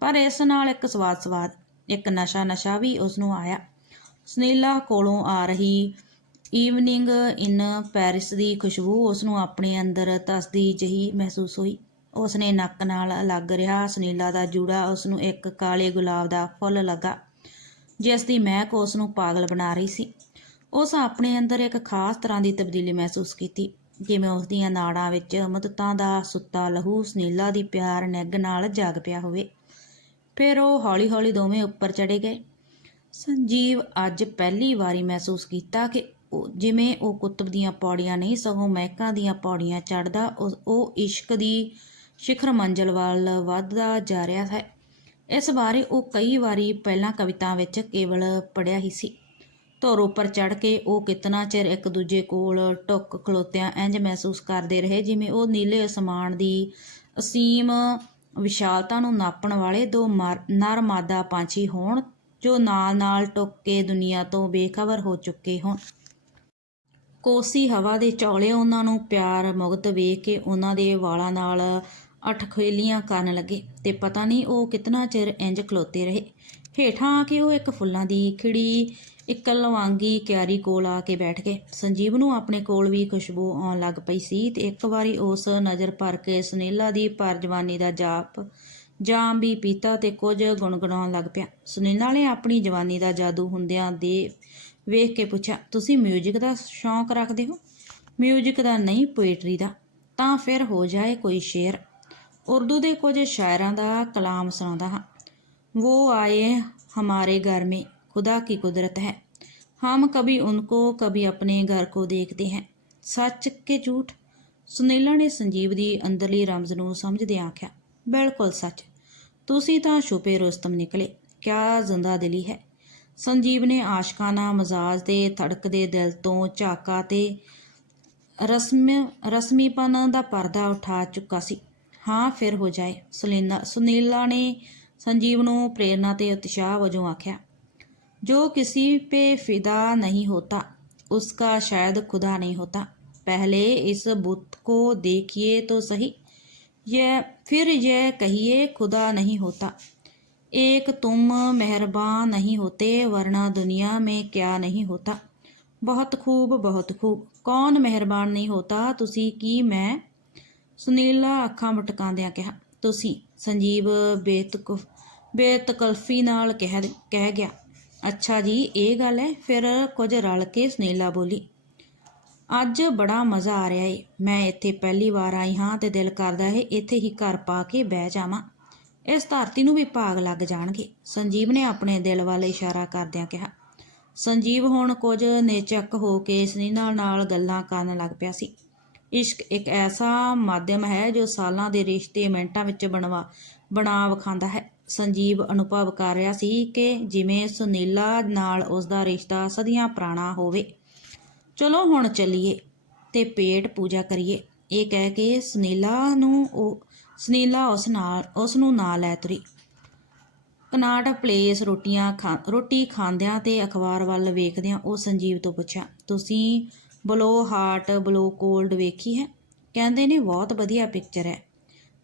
ਪਰ ਇਸ ਨਾਲ ਇੱਕ ਸਵਾਦ ਸਵਾਦ, ਇੱਕ ਨਸ਼ਾ ਨਸ਼ਾ ਵੀ ਉਸ ਨੂੰ ਆਇਆ। ਸੁਨੀਲਾ ਕੋਲੋਂ ਆ ਰਹੀ ਈਵਨਿੰਗ ਇਨ ਪੈਰਿਸ ਦੀ ਖੁਸ਼ਬੂ ਉਸ ਨੂੰ ਆਪਣੇ ਅੰਦਰ ਤਸਦੀ ਜਹੀ ਮਹਿਸੂਸ ਹੋਈ। ਉਸ ਨੇ ਨੱਕ ਨਾਲ ਲੱਗ ਰਿਹਾ ਸੁਨੀਲਾ ਦਾ ਜੂੜਾ ਉਸ ਨੂੰ ਇੱਕ ਕਾਲੇ ਗੁਲਾਬ ਦਾ ਫੁੱਲ ਲੱਗਾ ਜਿਸ ਦੀ ਮਹਿਕ ਉਸ ਨੂੰ ਪਾਗਲ ਬਣਾ ਰਹੀ ਸੀ। ਉਸ ਆਪਣੇ ਅੰਦਰ ਇੱਕ ਖਾਸ ਤਰ੍ਹਾਂ ਦੀ ਤਬਦੀਲੀ ਮਹਿਸੂਸ ਕੀਤੀ। ਜਿਵੇਂ ਉਸ ਦੀਆਂ ਨਾੜਾਂ ਵਿੱਚ ਮੁੱਦਤਾਂ ਦਾ ਸੁੱਤਾ ਲਹੂ, ਸੁਨੀਲਾ ਦੀ ਪਿਆਰ ਨਿੱਘ ਨਾਲ ਜਾਗ ਪਿਆ ਹੋਵੇ। ਫਿਰ ਉਹ ਹੌਲੀ-ਹੌਲੀ ਦੋਵੇਂ ਉੱਪਰ ਚੜੇ ਗਏ। ਸੰਜੀਵ ਅੱਜ ਪਹਿਲੀ ਵਾਰੀ ਮਹਿਸੂਸ ਕੀਤਾ ਕਿ ਉਹ ਜਿਵੇਂ ਉਹ ਕੁਤਬ ਦੀਆਂ ਪੌੜੀਆਂ ਨਹੀਂ, ਸਗੋਂ ਮਹਿਕਾਂ ਦੀਆਂ ਪੌੜੀਆਂ ਚੜਦਾ ਉਹ ਇਸ਼ਕ ਦੀ ਸਿਖਰ ਮੰਜ਼ਲ ਵੱਲ ਵੱਧਦਾ ਜਾ ਰਿਹਾ ਹੈ। ਇਸ ਬਾਰੇ ਉਹ ਕਈ ਵਾਰੀ ਪਹਿਲਾਂ ਕਵਿਤਾ ਵਿੱਚ ਕੇਵਲ ਪੜਿਆ ਹੀ ਸੀ। ਧੁਰ ਉੱਪਰ ਚੜ ਕੇ ਉਹ ਕਿਤਨਾ ਚਿਰ ਇੱਕ ਦੂਜੇ ਕੋਲ ਟੁੱਕ ਖਲੋਤਿਆਂ ਇੰਜ ਮਹਿਸੂਸ ਕਰਦੇ ਰਹੇ, ਜਿਵੇਂ ਉਹ ਨੀਲੇ ਅਸਮਾਨ ਦੀ ਅਸੀਮ ਵਿਸ਼ਾਲਤਾ ਨੂੰ ਨਾਪਣ ਵਾਲੇ ਦੋ ਨਰ ਮਾਦਾ ਪੰਛੀ ਹੋਣ, ਜੋ ਨਾਲ-ਨਾਲ ਟੁੱਕ ਕੇ ਦੁਨੀਆ ਤੋਂ ਬੇਖਬਰ ਹੋ ਚੁੱਕੇ ਹੋਣ। ਕੋਸੀ ਹਵਾ ਦੇ ਚੌਲੇ ਉਹਨਾਂ ਨੂੰ ਪਿਆਰ ਮੁਗਤ ਵੇਖ ਕੇ ਉਹਨਾਂ ਦੇ ਵਾਲਾਂ ਨਾਲ ਅਠਖੇਲੀਆਂ ਕਰਨ ਲੱਗੇ ਤੇ ਪਤਾ ਨਹੀਂ ਉਹ ਕਿਤਨਾ ਚਿਰ ਇੰਜ ਖਲੋਤੇ ਰਹੇ। ਹੇਠਾਂ ਆ ਕੇ ਉਹ ਇੱਕ ਫੁੱਲਾਂ ਦੀ ਖਿੜੀ ਇੱਕ ਲਵਾਂਗੀ ਕਿਆਰੀ ਕੋਲ ਆ ਕੇ ਬੈਠ ਗਏ। ਸੰਜੀਵ ਨੂੰ ਆਪਣੇ ਕੋਲ ਵੀ ਖੁਸ਼ਬੂ ਆਉਣ ਲੱਗ ਪਈ ਸੀ ਤੇ ਇੱਕ ਵਾਰੀ ਉਸ ਨਜ਼ਰ ਭਰ ਕੇ ਸੁਨੀਲਾ ਦੀ ਪਰ ਜਵਾਨੀ ਦਾ ਜਾਪ ਜਾਮ ਵੀ ਪੀਤਾ ਤੇ ਕੁਝ ਗੁਣਗੁਣਾਉਣ ਲੱਗ ਪਿਆ। ਸੁਨੀਲਾ ਨੇ ਆਪਣੀ ਜਵਾਨੀ ਦਾ ਜਾਦੂ ਹੁੰਦਿਆਂ ਦੇ ਵੇਖ ਕੇ ਪੁੱਛਿਆ, ਤੁਸੀਂ 뮤직 ਦਾ ਸ਼ੌਂਕ ਰੱਖਦੇ ਹੋ? 뮤직 ਦਾ ਨਹੀਂ ਪੋਇਟਰੀ ਦਾ। ਤਾਂ ਫਿਰ ਹੋ ਜਾਏ ਕੋਈ ਸ਼ੇਰ। ਉਰਦੂ ਦੇ ਕੁਝ ਸ਼ਾਇਰਾਂ ਦਾ ਕਲਾਮ ਸੁਣਾਉਂਦਾ ਹਾਂ। ਉਹ ਆਏ ਹਮਾਰੇ ਘਰ ਮੇ खुदा की कुदरत है हम कभी उनको कभी अपने घर को देखते हैं ਸੱਚ ਕਿ ਝੂਠ ਸੁਨੀਲਾ ਨੇ ਸੰਜੀਵ ਦੀ ਅੰਦਰਲੀ ਰਮਜ਼ ਨੂੰ ਸਮਝਦੇ ਆਖਿਆ ਬਿਲਕੁਲ ਸੱਚ ਤੁਸੀਂ ਤਾਂ ਛੁਪੇ ਰੁਸਤਮ ਨਿਕਲੇ ਕਿਆ ਜ਼ਿੰਦਾ ਦਿਲੀ ਹੈ ਸੰਜੀਵ ਨੇ ਆਸ਼ਕਾਨਾ ਮਜ਼ਾਜ ਦੇ ਧੜਕਦੇ ਦਿਲ ਤੋਂ ਝਾਕਾ ਤੇ ਰਸਮ ਰਸਮੀਪਨ ਦਾ ਪਰਦਾ ਉਠਾ ਚੁੱਕਾ ਸੀ ਹਾਂ ਫਿਰ ਹੋ ਜਾਏ ਸੁਨੀਲਾ ਸੁਨੀਲਾ ਨੇ संजीव ਨੂੰ प्रेरणा ਤੇ ਉਤਸ਼ਾਹ ਵਜੋਂ ਆਖਿਆ जो किसी पे फिदा नहीं होता उसका शायद खुदा नहीं होता पहले इस बुत को देखिए तो सही यह फिर यह कहिए खुदा नहीं होता एक तुम मेहरबान नहीं होते वरना दुनिया में क्या नहीं होता ਬਹੁਤ ਖੂਬ ਬਹੁਤ ਖੂਬ ਕੌਣ ਮਿਹਰਬਾਨ ਨਹੀਂ ਹੋਤਾ ਤੁਸੀਂ ਕੀ ਮੈਂ ਸੁਨੀਲਾ ਅੱਖਾਂ ਮਟਕਾਉਂਦਿਆਂ ਕਿਹਾ ਤੁਸੀਂ ਸੰਜੀਵ ਬੇਤਕ ਬੇਤਕਲਫੀ ਨਾਲ ਕਹਿ ਕਹਿ ਗਿਆ ਅੱਛਾ ਜੀ, ਇਹ ਗੱਲ ਹੈ। ਫਿਰ ਕੁਝ ਰਲ ਕੇ ਸੁਨੀਲਾ ਬੋਲੀ, ਅੱਜ ਬੜਾ ਮਜ਼ਾ ਆ ਰਿਹਾ ਏ। ਮੈਂ ਇੱਥੇ ਪਹਿਲੀ ਵਾਰ ਆਈ ਹਾਂ ਤੇ ਦਿਲ ਕਰਦਾ ਹੈ ਇੱਥੇ ਹੀ ਘਰ ਪਾ ਕੇ ਬਹਿ ਜਾਵਾਂ। ਇਸ ਧਰਤੀ ਨੂੰ ਵੀ ਭਾਗ ਲੱਗ ਜਾਣਗੇ। ਸੰਜੀਵ ਨੇ ਆਪਣੇ ਦਿਲ ਵੱਲ ਇਸ਼ਾਰਾ ਕਰਦਿਆਂ ਕਿਹਾ। ਸੰਜੀਵ ਹੁਣ ਕੁਝ ਨੇਚਕ ਹੋ ਕੇ ਸੁਨੀਲਾ ਨਾਲ ਗੱਲਾਂ ਕਰਨ ਲੱਗ ਪਿਆ ਸੀ। ਇਸ਼ਕ ਇੱਕ ਐਸਾ ਮਾਧਿਅਮ ਹੈ ਜੋ ਸਾਲਾਂ ਦੇ ਰਿਸ਼ਤੇ ਮਿੰਟਾਂ ਵਿੱਚ ਬਣਵਾ, ਬਣਾ ਵਿਖਾਉਂਦਾ ਹੈ। ਸੰਜੀਵ ਅਨੁਭਵ ਕਰ ਰਿਹਾ ਸੀ ਕਿ ਜਿਵੇਂ ਸੁਨੀਲਾ ਨਾਲ ਉਸ ਦਾ ਰਿਸ਼ਤਾ ਸਦੀਆਂ ਪੁਰਾਣਾ ਹੋਵੇ। ਚਲੋ ਹੁਣ ਚੱਲੀਏ ਤੇ ਪੇਟ ਪੂਜਾ ਕਰੀਏ। ਇਹ ਕਹਿ ਕੇ ਸੁਨੀਲਾ ਨੂੰ ਉਹ ਸੁਨੀਲਾ ਉਸ ਨਾਲ, ਉਸ ਨੂੰ ਨਾਲ ਲੈ ਤੁਰੀ। ਕਨਾਟ ਪਲੇਸ ਰੋਟੀਆਂ ਖਾ, ਰੋਟੀ ਖਾਂਦਿਆਂ ਤੇ ਅਖਬਾਰ ਵੱਲ ਵੇਖਦਿਆਂ ਉਹ ਸੰਜੀਵ ਤੋਂ ਪੁੱਛਿਆ, ਤੁਸੀਂ ਬਲੋ ਹਾਰਟ, ਬਲੋ ਕੋਲਡ ਵੇਖੀ ਹੈ। ਕਹਿੰਦੇ ਨੇ ਬਹੁਤ ਵਧੀਆ ਪਿਕਚਰ ਹੈ।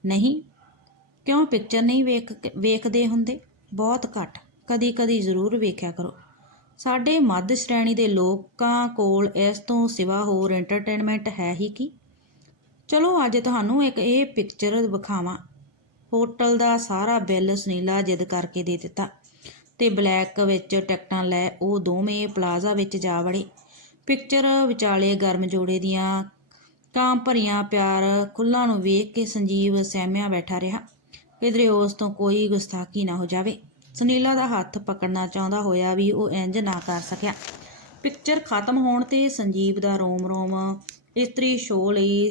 ਨਹੀਂ, ਕਿਉਂ ਪਿਕਚਰ ਨਹੀਂ ਵੇਖ ਵੇਖਦੇ ਹੁੰਦੇ? ਬਹੁਤ ਘੱਟ। ਕਦੀ ਕਦੀ ਜ਼ਰੂਰ ਵੇਖਿਆ ਕਰੋ। ਸਾਡੇ ਮੱਧ ਸ਼੍ਰੇਣੀ ਦੇ ਲੋਕਾਂ ਕੋਲ ਇਸ ਤੋਂ ਸਿਵਾ ਹੋਰ ਐਂਟਰਟੇਨਮੈਂਟ ਹੈ ਹੀ ਕੀ? ਚਲੋ, ਅੱਜ ਤੁਹਾਨੂੰ ਇੱਕ ਇਹ ਪਿਕਚਰ ਵਿਖਾਵਾਂ। ਹੋਟਲ ਦਾ ਸਾਰਾ ਬਿੱਲ ਸੁਨੀਲਾ ਜਿੱਦ ਕਰਕੇ ਦੇ ਦਿੱਤਾ। ਤੇ ਬਲੈਕ ਵਿੱਚ ਟਿਕਟਾਂ ਲੈ ਉਹ ਦੋਵੇਂ ਪਲਾਜ਼ਾ ਵਿੱਚ ਜਾ ਵੜੇ। ਪਿਕਚਰ ਵਿਚਾਲੇ ਗਰਮ ਜੋੜੇ ਦੀਆਂ ਕਾਂ ਭਰੀਆਂ ਪਿਆਰ ਖੁੱਲਾਂ ਨੂੰ ਵੇਖ ਕੇ ਸੰਜੀਵ ਸਹਿਮਿਆ ਬੈਠਾ ਰਿਹਾ। ਕਿਧਰੇ ਉਸ ਤੋਂ ਕੋਈ ਗੁਸਤਾਖੀ ਨਾ ਹੋ ਜਾਵੇ। ਸੁਨੀਲਾ ਦਾ ਹੱਥ ਪਕੜਨਾ ਚਾਹੁੰਦਾ ਹੋਇਆ ਵੀ ਉਹ ਇੰਜ ਨਾ ਕਰ ਸਕਿਆ। ਪਿਕਚਰ ਖਤਮ ਹੋਣ ਤੇ ਸੰਜੀਵ ਦਾ ਰੋਮ ਰੋਮ ਇਸਤਰੀ ਸ਼ੋਅ ਲਈ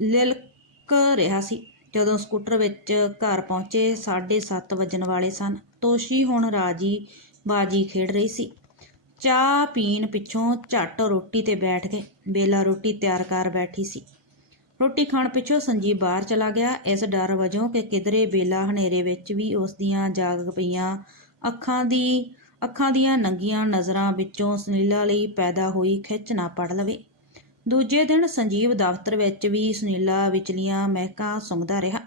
ਲਿਲਕ ਰਿਹਾ ਸੀ। ਜਦੋਂ ਸਕੂਟਰ ਵਿੱਚ ਘਰ ਪਹੁੰਚੇ 7:30 ਵਜਣ ਵਾਲੇ ਸਨ। ਤੋਸ਼ੀ ਹੁਣ ਰਾਜੀ ਬਾਜੀ ਖੇਡ ਰਹੀ ਸੀ। ਚਾਹ ਪੀਣ ਪਿੱਛੋਂ ਝੱਟ ਰੋਟੀ ਤੇ ਬੈਠ ਗਏ ਬੇਲਾ ਰੋਟੀ ਤਿਆਰ ਕਰ ਬੈਠੀ ਸੀ। ਰੋਟੀ ਖਾਣ ਪਿੱਛੋਂ ਸੰਜੀਵ ਬਾਹਰ ਚਲਾ ਗਿਆ। ਇਸ ਡਰ ਵਜੋਂ ਕਿ ਕਿਧਰੇ ਬੇਲਾ ਹਨੇਰੇ ਵਿੱਚ ਵੀ ਉਸ ਦੀਆਂ ਜਾਗ ਪਈਆਂ ਅੱਖਾਂ ਦੀ, ਅੱਖਾਂ ਦੀਆਂ ਨੰਗੀਆਂ ਨਜ਼ਰਾਂ ਵਿੱਚੋਂ ਸੁਨੀਲਾ ਲਈ ਪੈਦਾ ਹੋਈ ਖਿੱਚ ਨਾ ਪੜ ਲਵੇ। ਦੂਜੇ ਦਿਨ ਸੰਜੀਵ ਦਫ਼ਤਰ ਵਿੱਚ ਵੀ ਸੁਨੀਲਾ ਵਿਚਲੀਆਂ ਮਹਿਕਾਂ ਸੁੰਘਦਾ ਰਿਹਾ।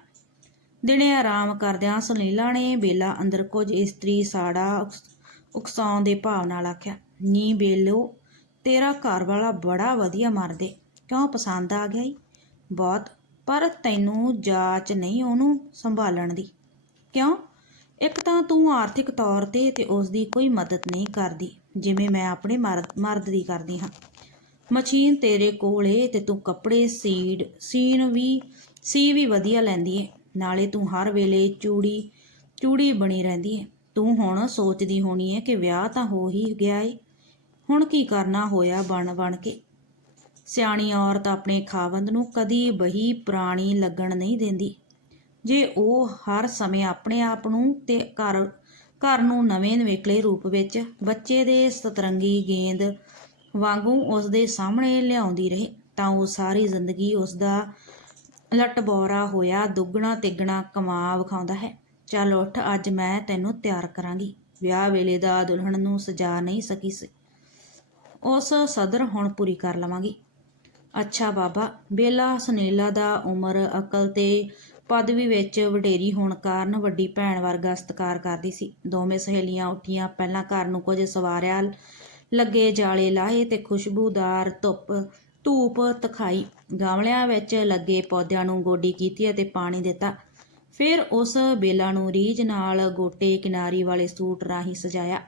ਦਿਨੇ ਆਰਾਮ ਕਰਦਿਆਂ ਸੁਨੀਲਾ ਨੇ ਬੇਲਾ ਅੰਦਰ ਕੁਝ ਇਸਤਰੀ ਸਾੜਾ ਉਕਸਾਉਣ ਦੇ ਭਾਵ ਨਾਲ ਆਖਿਆ, ਨੀ ਬੇਲੋ, ਤੇਰਾ ਘਰ ਵਾਲਾ ਬੜਾ ਵਧੀਆ ਮਰਦੇ। ਕਿਉਂ ਪਸੰਦ ਆ ਗਿਆ ਈ? ਬਹੁਤ, ਪਰ ਤੈਨੂੰ ਜਾਚ ਨਹੀਂ ਉਹਨੂੰ ਸੰਭਾਲਣ ਦੀ। ਕਿਉਂ? ਇੱਕ ਤਾਂ ਤੂੰ ਆਰਥਿਕ ਤੌਰ ਤੇ ਤੇ ਉਸ ਦੀ ਕੋਈ ਮਦਦ ਨਹੀਂ ਕਰਦੀ, ਜਿਵੇਂ ਮੈਂ ਆਪਣੇ ਮਰਦ ਮਰਦ ਦੀ ਕਰਦੀ ਹਾਂ। ਮਸ਼ੀਨ ਤੇਰੇ ਕੋਲ ਏ ਤੇ ਤੂੰ ਕੱਪੜੇ, ਸੀਡ ਸੀਨ ਵੀ, ਸੀ ਵੀ ਵਧੀਆ ਲੈਂਦੀ ਏ। ਨਾਲੇ ਤੂੰ ਹਰ ਵੇਲੇ ਚੂੜੀ ਚੂੜੀ ਬਣੀ ਰਹਿੰਦੀ ਏ। ਤੂੰ ਹੁਣ ਸੋਚਦੀ ਹੋਣੀ ਹੈ ਕਿ ਵਿਆਹ ਤਾਂ ਹੋ ਹੀ ਗਿਆ ਏ। ਹੁਣ ਕੀ ਕਰਨਾ ਹੋਇਆ ਬਣ ਬਣ ਕੇ? ਸਿਆਣੀ ਔਰਤ ਆਪਣੇ ਖਾਵੰਦ ਨੂੰ ਕਦੀ ਬਹੀ ਪੁਰਾਣੀ ਲੱਗਣ ਨਹੀਂ ਦਿੰਦੀ। ਜੇ ਉਹ ਹਰ ਸਮੇਂ ਆਪਣੇ ਆਪ ਨੂੰ ਤੇ ਘਰ ਘਰ ਨੂੰ ਨਵੇਂ ਨਵੇਕਲੇ ਰੂਪ ਵਿੱਚ ਬੱਚੇ ਦੇ ਸਤਰੰਗੀ ਗੇਂਦ ਵਾਂਗੂ ਉਸ ਦੇ ਸਾਹਮਣੇ ਲਿਆਉਂਦੀ ਰਹੇ, ਤਾਂ ਉਹ ਸਾਰੀ ਜ਼ਿੰਦਗੀ ਉਸ ਦਾ ਲਟਬੋਰਾ ਹੋਇਆ ਦੁੱਗਣਾ ਤਿੱਗਣਾ ਕਮਾ ਵਿਖਾਉਂਦਾ ਹੈ। ਚੱਲ ਉੱਠ, ਅੱਜ ਮੈਂ ਤੈਨੂੰ ਤਿਆਰ ਕਰਾਂਗੀ। ਵਿਆਹ ਵੇਲੇ ਦਾ ਦੁਲਹਨ ਨੂੰ ਸਜਾ ਨਹੀਂ ਸਕੀ ਸੀ ਉਸ ਸਦਰ ਹੁਣ ਪੂਰੀ ਕਰ ਲਵਾਂਗੀ। ਅੱਛਾ ਬਾਬਾ ਬੇਲਾ ਸੁਨੀਲਾ ਦਾ ਉਮਰ ਅਕਲ ਤੇ ਪਦਵੀ ਵਿੱਚ ਵਡੇਰੀ ਹੋਣ ਕਾਰਨ ਵੱਡੀ ਭੈਣ ਵਰਗਾ ਸਤਿਕਾਰ ਕਰਦੀ ਸੀ। ਦੋਵੇਂ ਸਹੇਲੀਆਂ ਉੱਠੀਆਂ, ਪਹਿਲਾਂ ਘਰ ਨੂੰ ਕੁਝ ਸਵਾਰਿਆ ਲੱਗੇ ਜਾਲੇ ਲਾਏ ਤੇ ਖੁਸ਼ਬੂਦਾਰ ਧੁੱਪ, ਧੂਪ ਤਖਾਈ। ਗਮਲਿਆਂ ਵਿੱਚ ਲੱਗੇ ਪੌਦਿਆਂ ਨੂੰ ਗੋਡੀ ਕੀਤੀ ਅਤੇ ਪਾਣੀ ਦਿੱਤਾ। ਫਿਰ ਉਸ ਬੇਲਾ ਨੂੰ ਰੀਝ ਨਾਲ ਗੋਟੇ ਕਿਨਾਰੀ ਵਾਲੇ ਸੂਟ ਰਾਹੀਂ ਸਜਾਇਆ।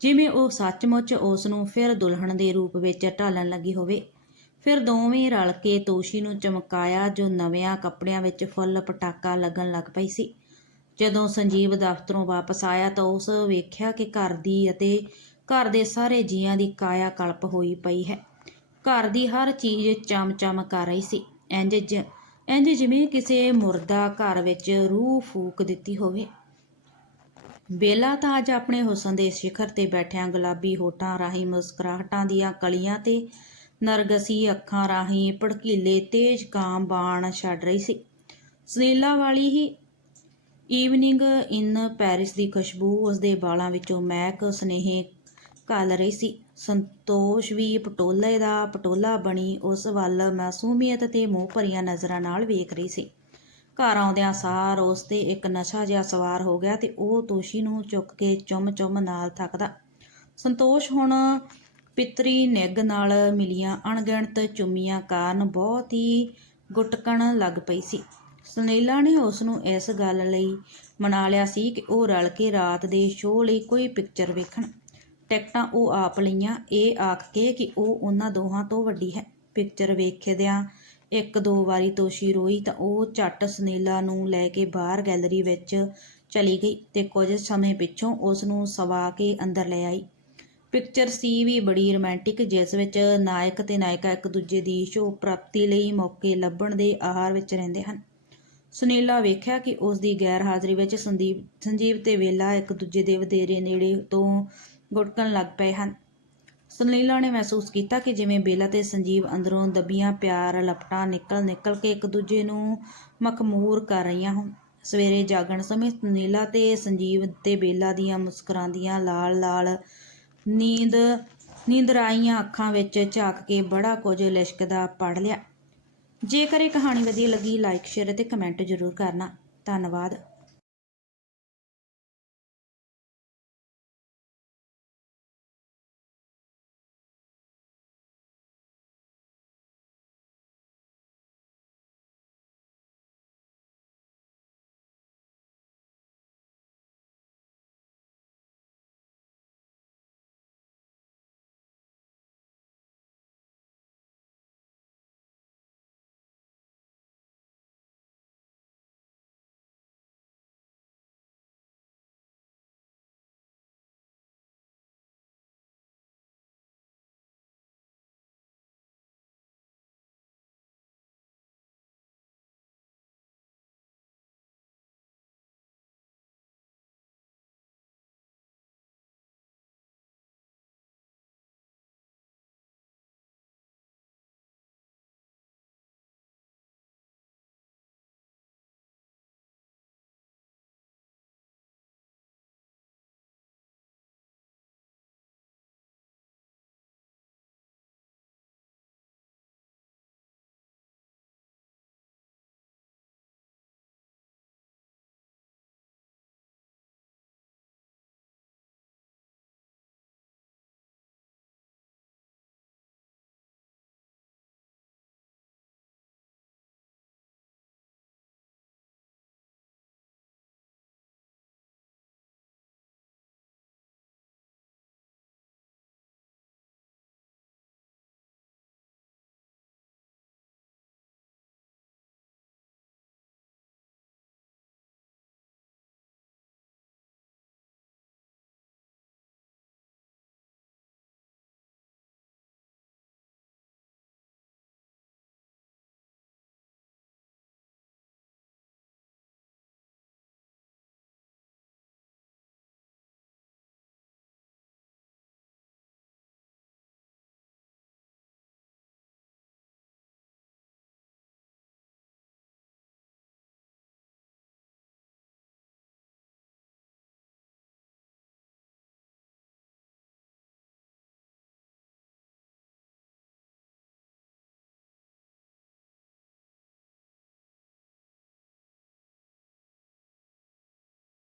ਜਿਵੇਂ ਉਹ ਸੱਚਮੁੱਚ ਉਸ ਨੂੰ ਫਿਰ ਦੁਲਹਣ ਦੇ ਰੂਪ ਵਿੱਚ ਢਾਲਣ ਲੱਗੀ ਹੋਵੇ, ਫਿਰ ਦੋਵੇਂ ਰਲ ਕੇ ਤੋਸ਼ੀ ਨੂੰ ਚਮਕਾਇਆ ਜੋ ਨਵਿਆਂ ਕੱਪੜਿਆਂ ਵਿੱਚ ਫੁੱਲ ਪਟਾਕਾ ਲੱਗਣ ਲੱਗ ਪਈ ਸੀ। ਜਦੋਂ ਸੰਜੀਵ ਦਫ਼ਤਰੋਂ ਵਾਪਸ ਆਇਆ ਤਾਂ ਉਸ ਵੇਖਿਆ ਕਿ ਘਰ ਦੀ ਅਤੇ ਘਰ ਦੇ ਸਾਰੇ ਜੀਆਂ ਦੀ ਕਾਇਆ ਕਲਪ ਹੋਈ ਪਈ ਹੈ। ਘਰ ਦੀ ਹਰ ਚੀਜ਼ ਚਮ-ਚਮ ਕਰ ਰਹੀ ਸੀ। ਇੰਜ ਇੰਜ ਜਿਵੇਂ ਕਿਸੇ ਮੁਰਦਾ ਘਰ ਵਿੱਚ ਰੂਹ ਫੂਕ ਦਿੱਤੀ ਹੋਵੇ। ਬੇਲਾ ਤਾਂ ਅੱਜ ਆਪਣੇ ਹੁਸਨ ਦੇ ਸਿਖਰ ਤੇ ਬੈਠਿਆਂ ਗੁਲਾਬੀ ਹੋਠਾਂ ਰਾਹੀਂ ਮੁਸਕਰਾਹਟਾਂ ਦੀਆਂ ਕਲੀਆਂ ਤੇ ਨਰਗਸੀ ਅੱਖਾਂ ਰਾਹੀਂ ਭੜਕੀਲੇ ਤੇਜ ਕਾਮ ਬਾਣ ਛੱਡ ਰਹੀ ਸੀ। ਸੁਨੀਲਾ ਵਾਲੀ ਹੀ ਈਵਨਿੰਗ ਇਨ ਪੈਰਿਸ ਦੀ ਖੁਸ਼ਬੂ ਉਸ ਦੇ ਵਾਲਾਂ ਵਿੱਚੋਂ ਮਹਿਕ ਸੁਨੇਹੇ ਘੱਲ ਰਹੀ ਸੀ। ਸੰਤੋਸ਼ ਵੀ ਪਟੋਲੇ ਦਾ ਪਟੋਲਾ ਬਣੀ ਉਸ ਵੱਲ ਮਾਸੂਮੀਅਤ ਤੇ ਮੋਹ ਭਰੀਆਂ ਨਜ਼ਰਾਂ ਨਾਲ ਵੇਖ ਰਹੀ ਸੀ। ਘਰ ਆਉਂਦਿਆਂ ਸਾਰ ਉਸ ਤੇ ਇੱਕ ਨਸ਼ਾ ਜਿਹਾ ਸਵਾਰ ਹੋ ਗਿਆ ਤੇ ਉਹ ਤੋਸ਼ੀ ਨੂੰ ਚੁੱਕ ਕੇ ਚੁੰਮ ਚੁੰਮ ਨਾਲ ਥੱਕਦਾ। ਸੰਤੋਸ਼ ਹੁਣ ਪਿਤਰੀ ਨਿੱਘ ਨਾਲ ਮਿਲੀਆਂ ਅਣਗਿਣਤ ਚੁੰਮੀਆਂ ਕਾਰਨ ਬਹੁਤ ਹੀ ਗੁਟਕਣ ਲੱਗ ਪਈ ਸੀ। ਸੁਨੀਲਾ ਨੇ ਉਸ ਨੂੰ ਇਸ ਗੱਲ ਲਈ ਮਨਾ ਲਿਆ ਸੀ ਕਿ ਉਹ ਰਲ ਕੇ ਰਾਤ ਦੇ ਸ਼ੋਅ ਲਈ ਕੋਈ ਪਿਕਚਰ ਵੇਖਣ। ਟਿਕਟਾਂ ਉਹ ਆਪ ਲਈਆਂ। ਇਹ ਆਖ ਕੇ ਕਿ ਉਹ ਉਹਨਾਂ ਦੋਹਾਂ ਤੋਂ ਵੱਡੀ ਹੈ। ਪਿਕਚਰ ਵੇਖਦਿਆਂ ਇੱਕ ਦੋ ਵਾਰੀ ਤੋਸ਼ੀ ਰੋਈ ਤਾਂ ਉਹ ਝੱਟ ਸੁਨੀਲਾ ਨੂੰ ਲੈ ਕੇ ਬਾਹਰ ਗੈਲਰੀ ਵਿੱਚ ਚਲੀ ਗਈ ਤੇ ਕੁਝ ਸਮੇਂ ਪਿੱਛੋਂ ਉਸ ਨੂੰ ਸਵਾ ਕੇ ਅੰਦਰ ਲੈ ਆਈ। ਪਿਕਚਰ ਸੀ ਵੀ ਬੜੀ ਰੋਮਾਂਟਿਕ, ਜਿਸ ਵਿੱਚ ਨਾਇਕ ਤੇ ਨਾਇਕਾ ਇੱਕ ਦੂਜੇ ਦੀ ਸ਼ੋ ਪ੍ਰਾਪਤੀ ਲਈ ਮੌਕੇ ਲੱਭਣ ਦੇ ਆਹਾਰ ਵਿੱਚ ਰਹਿੰਦੇ ਹਨ। ਸੁਨੀਲਾ ਵੇਖਿਆ ਕਿ ਉਸ ਦੀ ਗੈਰ ਹਾਜ਼ਰੀ ਵਿੱਚ ਸੰਦੀਪ ਸੰਜੀਵ ਤੇ ਵੇਲਾ ਇੱਕ ਦੂਜੇ ਦੇ ਵਧੇਰੇ ਨੇੜੇ ਤੋਂ ਗੁੜਕਣ ਲੱਗ ਪਏ ਹਨ। ਸੁਨੀਲਾ ਨੇ ਮਹਿਸੂਸ ਕੀਤਾ ਕਿ ਜਿਵੇਂ ਬੇਲਾ ਤੇ ਸੰਜੀਵ ਅੰਦਰੋਂ ਦਬੀਆਂ ਪਿਆਰ ਲਪਟਾਂ ਨਿਕਲ ਨਿਕਲ ਕੇ ਇੱਕ ਦੂਜੇ ਨੂੰ ਮਖਮੂਰ ਕਰ ਰਹੀਆਂ ਹੋਣ। ਸਵੇਰੇ ਜਾਗਣ ਸਮੇਂ ਸੁਨੀਲਾ ਤੇ ਸੰਜੀਵ ਤੇ ਬੇਲਾ ਦੀਆਂ ਮੁਸਕਰਾਉਂਦੀਆਂ ਲਾਲ ਲਾਲ ਨੀਂਦ ਨੀਂਦਰਾਈਆਂ ਅੱਖਾਂ ਵਿੱਚ ਝਾਕ ਕੇ ਬੜਾ ਕੁਝ ਲਿਸ਼ਕਦਾ ਪੜ ਲਿਆ। ਜੇਕਰ ਇਹ ਕਹਾਣੀ ਵਧੀਆ ਲੱਗੀ ਲਾਈਕ ਸ਼ੇਅਰ ਅਤੇ ਕਮੈਂਟ ਜ਼ਰੂਰ ਕਰਨਾ। ਧੰਨਵਾਦ।